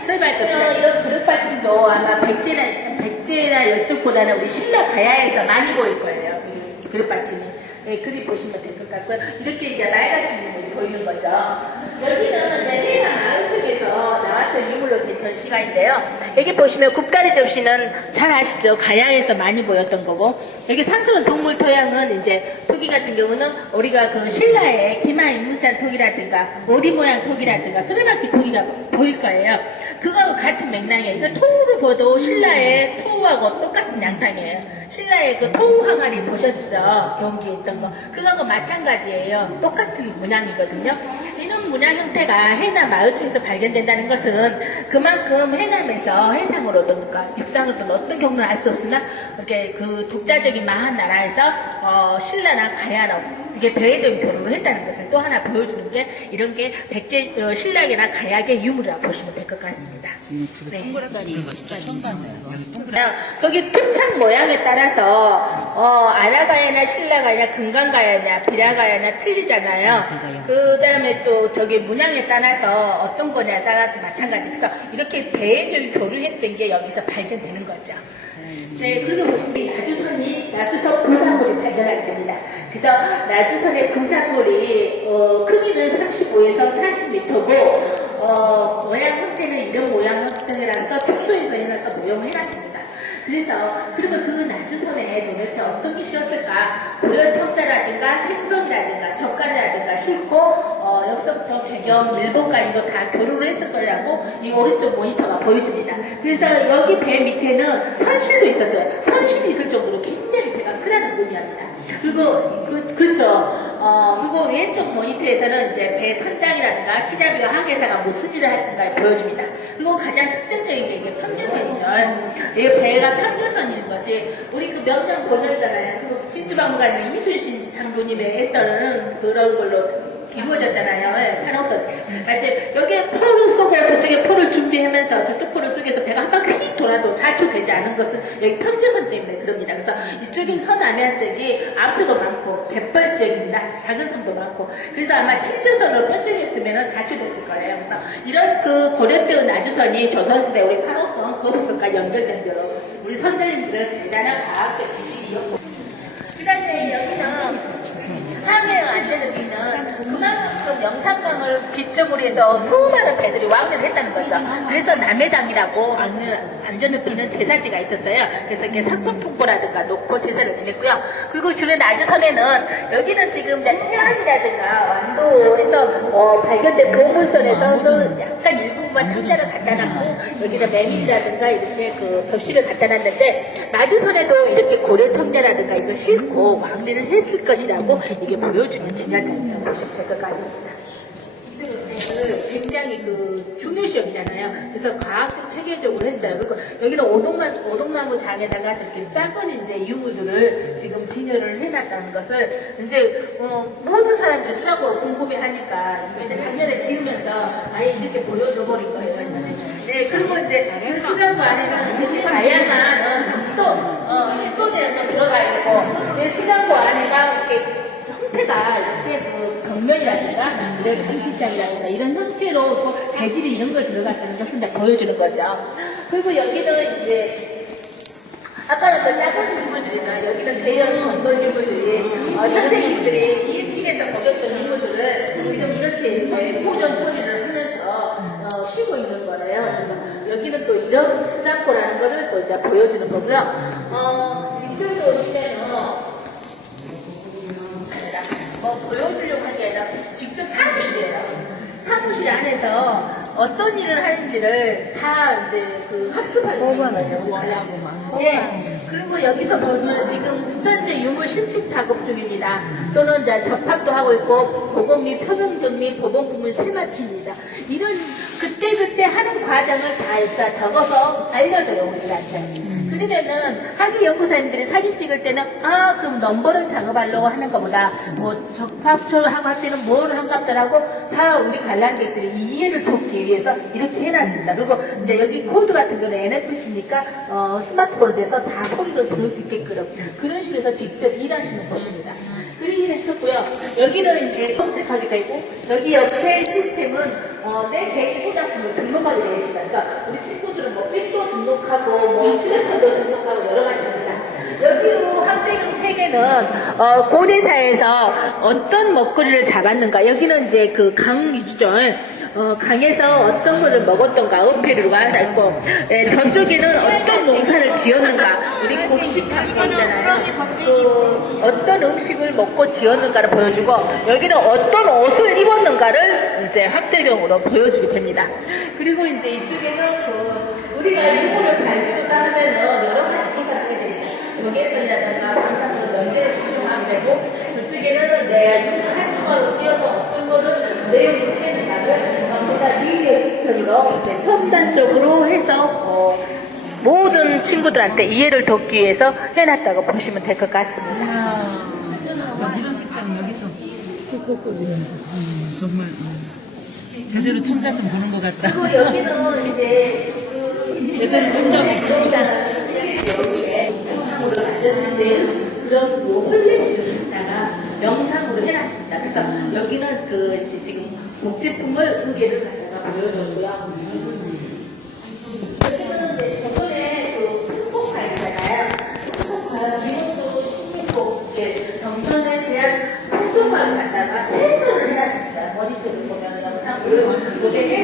이런 그릇받침도 아마 백제나 이쪽보다는 우리 신라 가야에서 많이 보일 거예요. 그릇받침이. 네, 그리 보시면 될 것 같고요. 이렇게 이제 말 같은 유물이 보이는 거죠. 여기는 이제 해나 마을 속에서 나왔던 유물로 된 전시관인데요. 여기 보시면 굽다리 접시는 잘 아시죠? 가야에서 많이 보였던 거고, 여기 상스러운 동물 토양은 이제 토기 같은 경우는 우리가 그 신라의 기마 인문산 토기라든가 오리 모양 토기라든가 수레바퀴 토기가 보일 거예요. 그거하고 같은 맥락이에요. 이거 토우를 봐도 신라의 토우하고 똑같은 양상이에요. 신라의 그 토우 항아리 보셨죠? 경주에 있던 거. 그거하고 마찬가지예요. 똑같은 문양이거든요. 이런 문양 형태가 해남 마을 쪽에서 발견된다는 것은 그만큼 해남에서 해상으로든가 육상으로든 어떤 경로는 알 수 없으나 이렇게 그 독자적인 마한 나라에서 신라나 가야나 이게 대외적인 교류를 했다는 것을 또 하나 보여주는 게 이런 게 백제 신라계나 가야계 유물이라고 보시면 될 것 같습니다. 네. 거기 토착 모양에 따라서 아라가야나 신라가야나 금강가야나 비라가야나 틀리잖아요. 그 다음에 또 저기 문양에 따라서 어떤 거냐에 따라서 마찬가지. 그래서 이렇게 대외적인 교류했던 게 여기서 발견되는 거죠. 네, 그리고 보시면 나주선 부산물이 발견하게 됩니다. 그래서 나주선의 부산물이 크기는 35에서 40m고 모양 형태는 이런 모양 형태라서 축소해서 해놔서 모형을 해놨습니다. 그래서 그러면 그 나주선에 도대체 어떤 게 실었을까? 고려청가라든가 생선이라든가 젓갈이라든가 싣고 여기서부터 개경, 일본까지도 다 교류를 했을 거라고 이 오른쪽 모니터가 보여줍니다. 그래서 여기 배 밑에는 선실도 있었어요. 선실이 있을 정도로 굉장히 배가 크다는 의미합니다. 그리고 그렇죠. 그리고 왼쪽 모니터에서는 이제 배 선장이라든가 기잡이가 항해사가 무슨 일을 하든가 보여줍니다. 그리고 가장 특징적인 게 이제 평전선이죠. 이 배가 평전선인 것이 우리 그 명장 보셨잖아요. 그 진주박물관 이순신 장군님의 했던 그런 걸로 이루어졌잖아요. 네, 판옥선. 이제 여기에 포를 쏘고 저쪽에 포를 준비하면서 저쪽 포를 쏘기에서 배가 한 바퀴 휙 돌아도 자초되지 않은 것은 여기 평지선 때문에 그럽니다. 그래서 이쪽인 서남해안 쪽이 암초도 많고 갯벌 지역입니다. 작은 섬도 많고 그래서 아마 침전선으로 편중했으면 자초됐을 거예요. 그래서 이런 그 고려 때의 나주선이 조선시대 우리 판옥선 거북선까지 연결된 대로 우리 선장님들은 대단한 과학적 지식이었고 그 다음에 여기는 항해 안전을 비는 그만큼 영산강을 기점으로 해서 수많은 배들이 왕래를 했다는 거죠. 그래서 남해당이라고 안전을 비는 제사지가 있었어요. 그래서 이렇게 상포통보라든가 놓고 제사를 지냈고요. 그리고 주변 나주선에는 여기는 지금 태안이라든가 완도에서 발견된 보물선에서 약간 일부분만 청자를 갖다 놨고 여기는 메밀이라든가 이렇게 그 벽실을 갖다 놨는데 나주선에도 이렇게 고래 청자라든가 이거 싣고 왕래를 했을 것이라고 이게 보여주는 진열장이라고 보시면 될 것 같습니다. 굉장히 그 중요시였잖아요. 그래서 과학적 체계적으로 했어요. 그리고 여기는 오동나무 장에다가 저렇게 작은 이제 유물들을 지금 진열을 해놨다는 것을 이제 모든 사람들이 수작으로 궁금해하니까 이제 작년에 지으면서 아예 이렇게 보여줘 버린 거예요. 네, 그리고 이제 그 수작구 안에는 이렇게 다양한 습도제가 들어가 있고, 네, 수작구 안에가 이렇게 형태가 이렇게 그 벽면이라든가 장식장이라든가 이런 형태로 재질이 이런 걸 들어갔다는 것을 이제 보여주는 거죠. 그리고 여기는 이제 아까는 그 작은 유물들이나 여기는 대형 건설 유물들이 선생님들이 2층에서 보셨던 유물들을 지금 이렇게 이제 보존 처리를 하면서 쉬고 있는 거예요. 그래서 여기는 또 이런 수장고라는 거를 또 이제 보여주는 거고요. 이쪽으로 오시면은 보여주려고 한 게 아니라 직접 사무실이에요. 사무실 안에서 어떤 일을 하는지를 다 이제 그 학습하고 있는 거예요. 네. 그리고 여기서 보면 지금 현재 유물 신축 작업 중입니다. 또는 이제 접합도 하고 있고 보본 및 표명 정리, 보본품을 세마치입니다. 이런 그때 하는 과정을 다 일단 적어서 알려줘요, 우리한테. 그러면은 학위 연구사님들이 사진 찍을 때는 그럼 넘버를 작업하려고 하는 것보다 뭐 접합하고 할 때는 뭘 한갑더라고 다 우리 관람객들이 이해를 돕기 위해서 이렇게 해놨습니다. 그리고 이제 여기 코드 같은 경우는 NFC니까 스마트폰으로 돼서 다 소리를 들을 수 있게끔 그런 식으로 해서 직접 일하시는 곳입니다. 그렇게 했었고요. 여기는 이제 검색하게 되고 여기 옆에 시스템은 내 개인 소장품을 등록하게 되어 있습니다. 그러니까 우리 친구들은 뭐 삘도 등록하고 뭐 휴대폰도 등록하고 여러 가지입니다. 여기로 학생용 세계는 고대사에서 어떤 먹거리를 잡았는가. 여기는 이제 그 강 위주죠. 강에서 어떤 거를 먹었던가 어패류가 있고 저쪽에는 어떤 농사를 지었는가 우리 곡식하고 있잖아요. 그 어떤 음식을 먹고 지었는가를 보여주고 여기는 어떤 옷을 입었는가를 이제 학대경으로 보여주게 됩니다. 그리고 이제 이쪽에는 그 우리가 유물을 발굴조사하면은 여러 가지 조사를 하게 됩니다. 적외선이라든가 방사선으로 연대를 측정하게 되고 저쪽에는 내가 유물 활동가로 뛰어서 어떤 거를 내용이 했는가를 전부 다 미디어 시스템으로 첨단적으로 해서 모든 친구들한테 이해를 돕기 위해서 해놨다고 보시면 될 것 같습니다. 이런 색상은 여기서 정말 제대로 천장 좀 보는 것 같다. 그리고 여기는 이제 제대로 천장을 보는 것 같다. 영상으로 앉았을 때 그런 그 홀레시를 갖다가 영상으로 해놨습니다. 그래서 여기는 그 이제 지금 목제품을 의계를 갖다가 보여줬고요. 여기는 이제 저번에 그 풍속파이잖아요. 풍속파 기본적으로 16호 경선에 대한 풍속파를 갖다가 해설을 해놨습니다. 머니터를 보면 영상을 이렇게